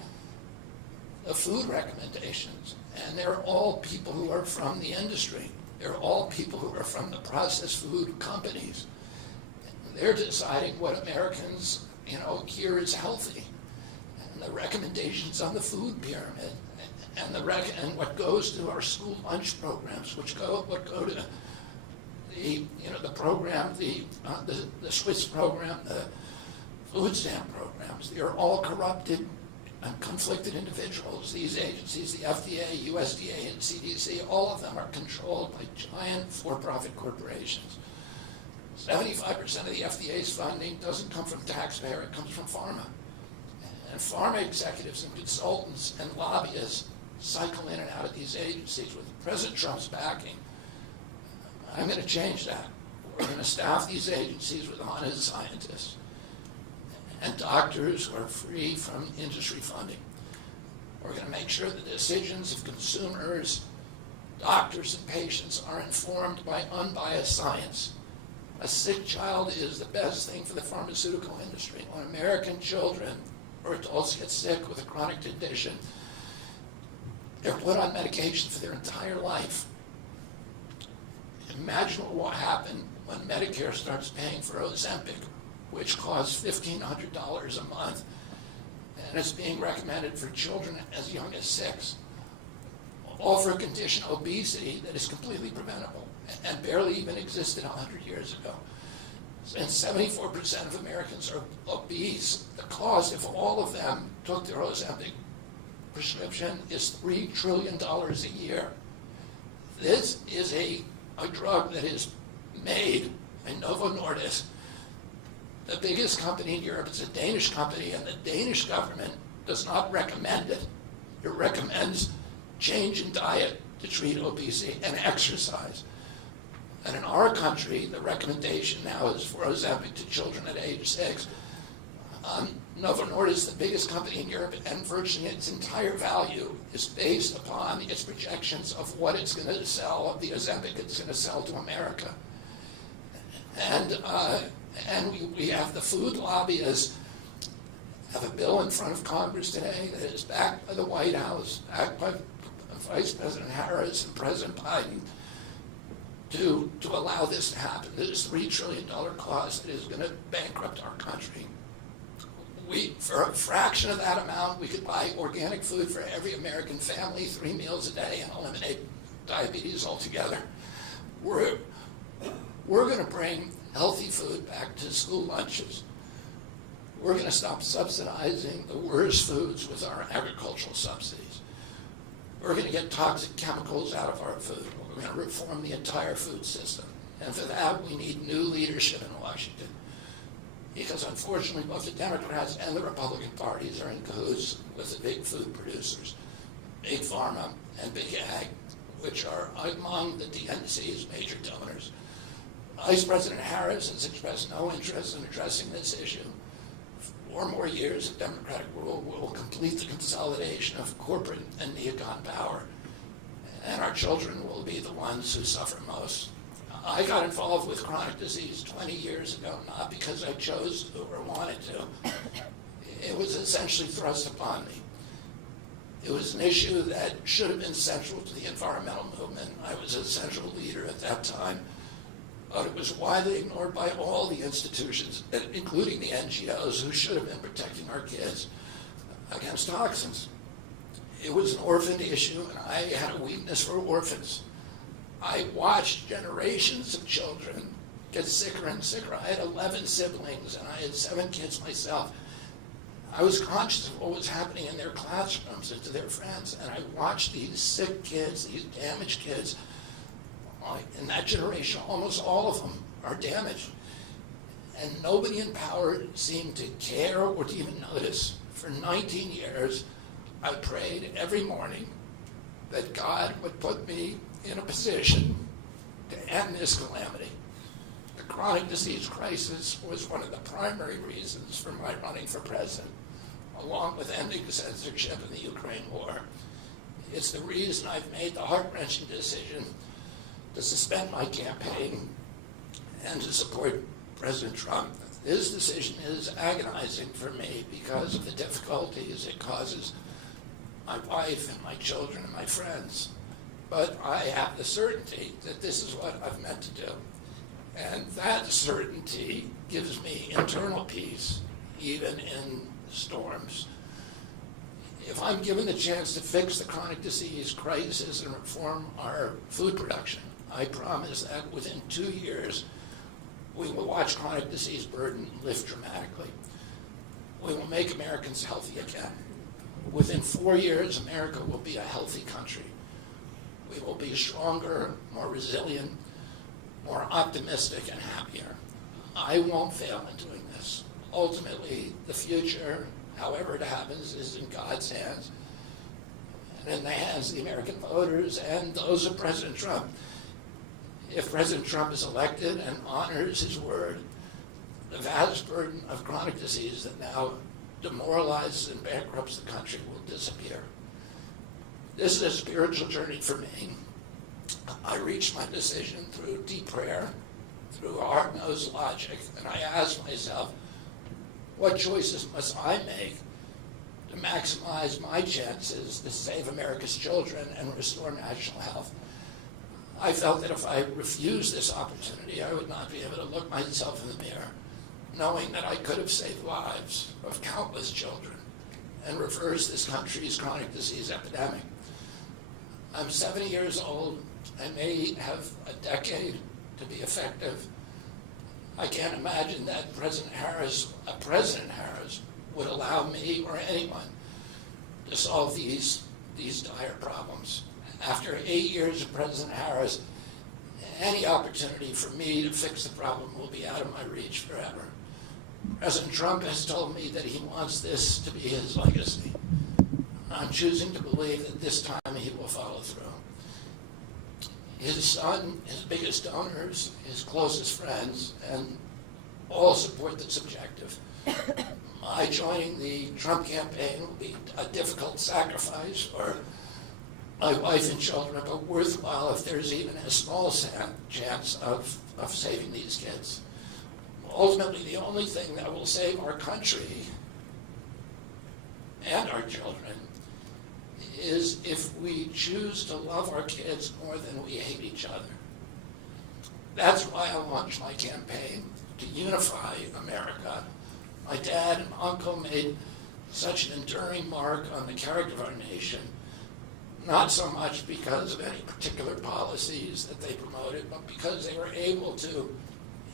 the food recommendations. And they're all people who are from the industry. They're all people who are from the processed food companies. They're deciding what Americans, here is healthy. And the recommendations on the food pyramid, and what goes to our school lunch programs, what go to the program, the Swiss program, the food stamp programs, they are all corrupted and conflicted individuals. These agencies, the FDA, USDA, and CDC, all of them are controlled by giant for-profit corporations. 75% of the FDA's funding doesn't come from taxpayer, it comes from pharma. And pharma executives and consultants and lobbyists cycle in and out of these agencies. With President Trump's backing, I'm going to change that. We're going to staff these agencies with honest scientists and doctors who are free from industry funding. We're going to make sure the decisions of consumers, doctors, and patients are informed by unbiased science. A sick child is the best thing for the pharmaceutical industry. When American children or adults get sick with a chronic condition, they're put on medication for their entire life. Imagine what will happen when Medicare starts paying for Ozempic, which costs $1,500 a month, and is being recommended for children as young as 6, all for a condition, obesity, that is completely preventable and barely even existed 100 years ago. And 74% of Americans are obese. The cost, if all of them took their Ozempic prescription, is $3 trillion a year. This is a drug that is made by Novo Nordisk. The biggest company in Europe is a Danish company, and the Danish government does not recommend it. It recommends change in diet to treat obesity and exercise. And in our country, the recommendation now is for Ozempic to children at age 6. Novo Nordisk, the biggest company in Europe, and virtually its entire value is based upon its projections of what it's going to sell, of the Ozempic it's going to sell to America. And we have the food lobbyists have a bill in front of Congress today that is backed by the White House, backed by Vice President Harris and President Biden, to allow this to happen. This $3 trillion cost that is going to bankrupt our country. For a fraction of that amount, we could buy organic food for every American family, 3 meals a day, and eliminate diabetes altogether. We're going to bring healthy food back to school lunches. We're going to stop subsidizing the worst foods with our agricultural subsidies. We're going to get toxic chemicals out of our food. We're going to reform the entire food system. And for that, we need new leadership in Washington. Because unfortunately, both the Democrats and the Republican parties are in cahoots with the big food producers, Big Pharma and Big Ag, which are among the DNC's major donors. Vice President Harris has expressed no interest in addressing this issue. 4 more years of Democratic rule will complete the consolidation of corporate and neocon power, and our children will be the ones who suffer most. I got involved with chronic disease 20 years ago, not because I chose to or wanted to. It was essentially thrust upon me. It was an issue that should have been central to the environmental movement. I was a central leader at that time, but it was widely ignored by all the institutions, including the NGOs, who should have been protecting our kids against toxins. It was an orphan issue, and I had a weakness for orphans. I watched generations of children get sicker and sicker. I had 11 siblings, and I had 7 kids myself. I was conscious of what was happening in their classrooms and to their friends, and I watched these sick kids, these damaged kids. In that generation, almost all of them are damaged. And nobody in power seemed to care or to even notice. For 19 years, I prayed every morning that God would put me in a position to end this calamity. The chronic disease crisis was one of the primary reasons for my running for president, along with ending censorship in the Ukraine war. It's the reason I've made the heart-wrenching decision to suspend my campaign and to support President Trump. This decision is agonizing for me because of the difficulties it causes my wife and my children and my friends. But I have the certainty that this is what I've meant to do. And that certainty gives me internal peace, even in storms. If I'm given the chance to fix the chronic disease crisis and reform our food production, I promise that within 2 years, We will watch chronic disease burden lift dramatically. We will make Americans healthy again. Within 4 years, America will be a healthy country. We will be stronger, more resilient, more optimistic, and happier. I won't fail in doing this. Ultimately, the future, however it happens, is in God's hands and in the hands of the American voters and those of President Trump. If President Trump is elected and honors his word, the vast burden of chronic disease that now demoralizes and bankrupts the country will disappear. This is a spiritual journey for me. I reached my decision through deep prayer, through hard-nosed logic, and I asked myself, what choices must I make to maximize my chances to save America's children and restore national health? I felt that if I refused this opportunity, I would not be able to look myself in the mirror, knowing that I could have saved lives of countless children and reversed this country's chronic disease epidemic. I'm 70 years old. I may have a decade to be effective. I can't imagine that President Harris would allow me or anyone to solve these dire problems. After 8 years of President Harris, any opportunity for me to fix the problem will be out of my reach forever. President Trump has told me that he wants this to be his legacy. I'm choosing to believe that this time he will follow through. His son, his biggest donors, his closest friends, and all support this objective. My joining the Trump campaign will be a difficult sacrifice for my wife and children, but worthwhile if there's even a small chance of saving these kids. Ultimately, the only thing that will save our country and our children is if we choose to love our kids more than we hate each other. That's why I launched my campaign to unify America. My dad and uncle made such an enduring mark on the character of our nation, not so much because of any particular policies that they promoted, but because they were able to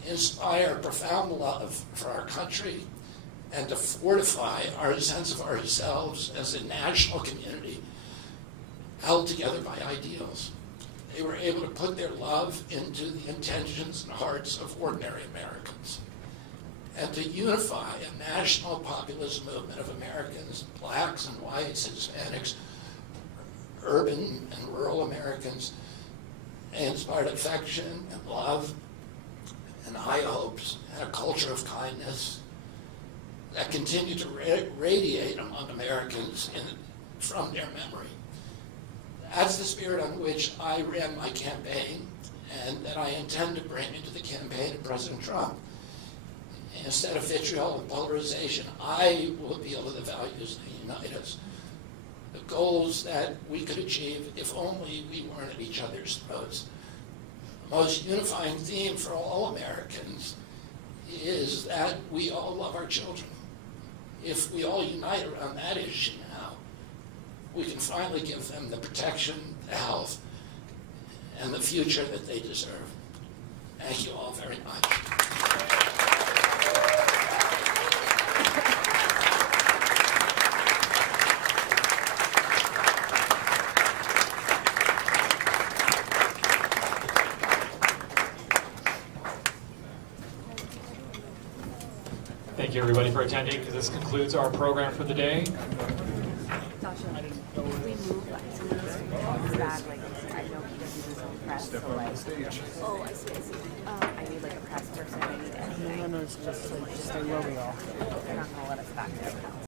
inspire profound love for our country and to fortify our sense of ourselves as a national community held together by ideals. They were able to put their love into the intentions and hearts of ordinary Americans and to unify a national populist movement of Americans, blacks and whites, Hispanics, urban and rural Americans. They inspired affection and love and high hopes and a culture of kindness that continue to radiate among Americans from their memory. That's the spirit on which I ran my campaign and that I intend to bring into the campaign of President Trump. Instead of vitriol and polarization, I will appeal to the values that unite us, the goals that we could achieve if only we weren't at each other's throats. The most unifying theme for all Americans is that we all love our children. If we all unite around that issue now, we can finally give them the protection, the health, and the future that they deserve. Thank you all very much. Thank you, everybody, for attending. This concludes our program for the day. Sasha, if we move like some of this back, like I know he doesn't do his own press, so like, oh, I see. I need like a press person. I need anything. No, it's just like stay where we are. They're not gonna let us back there.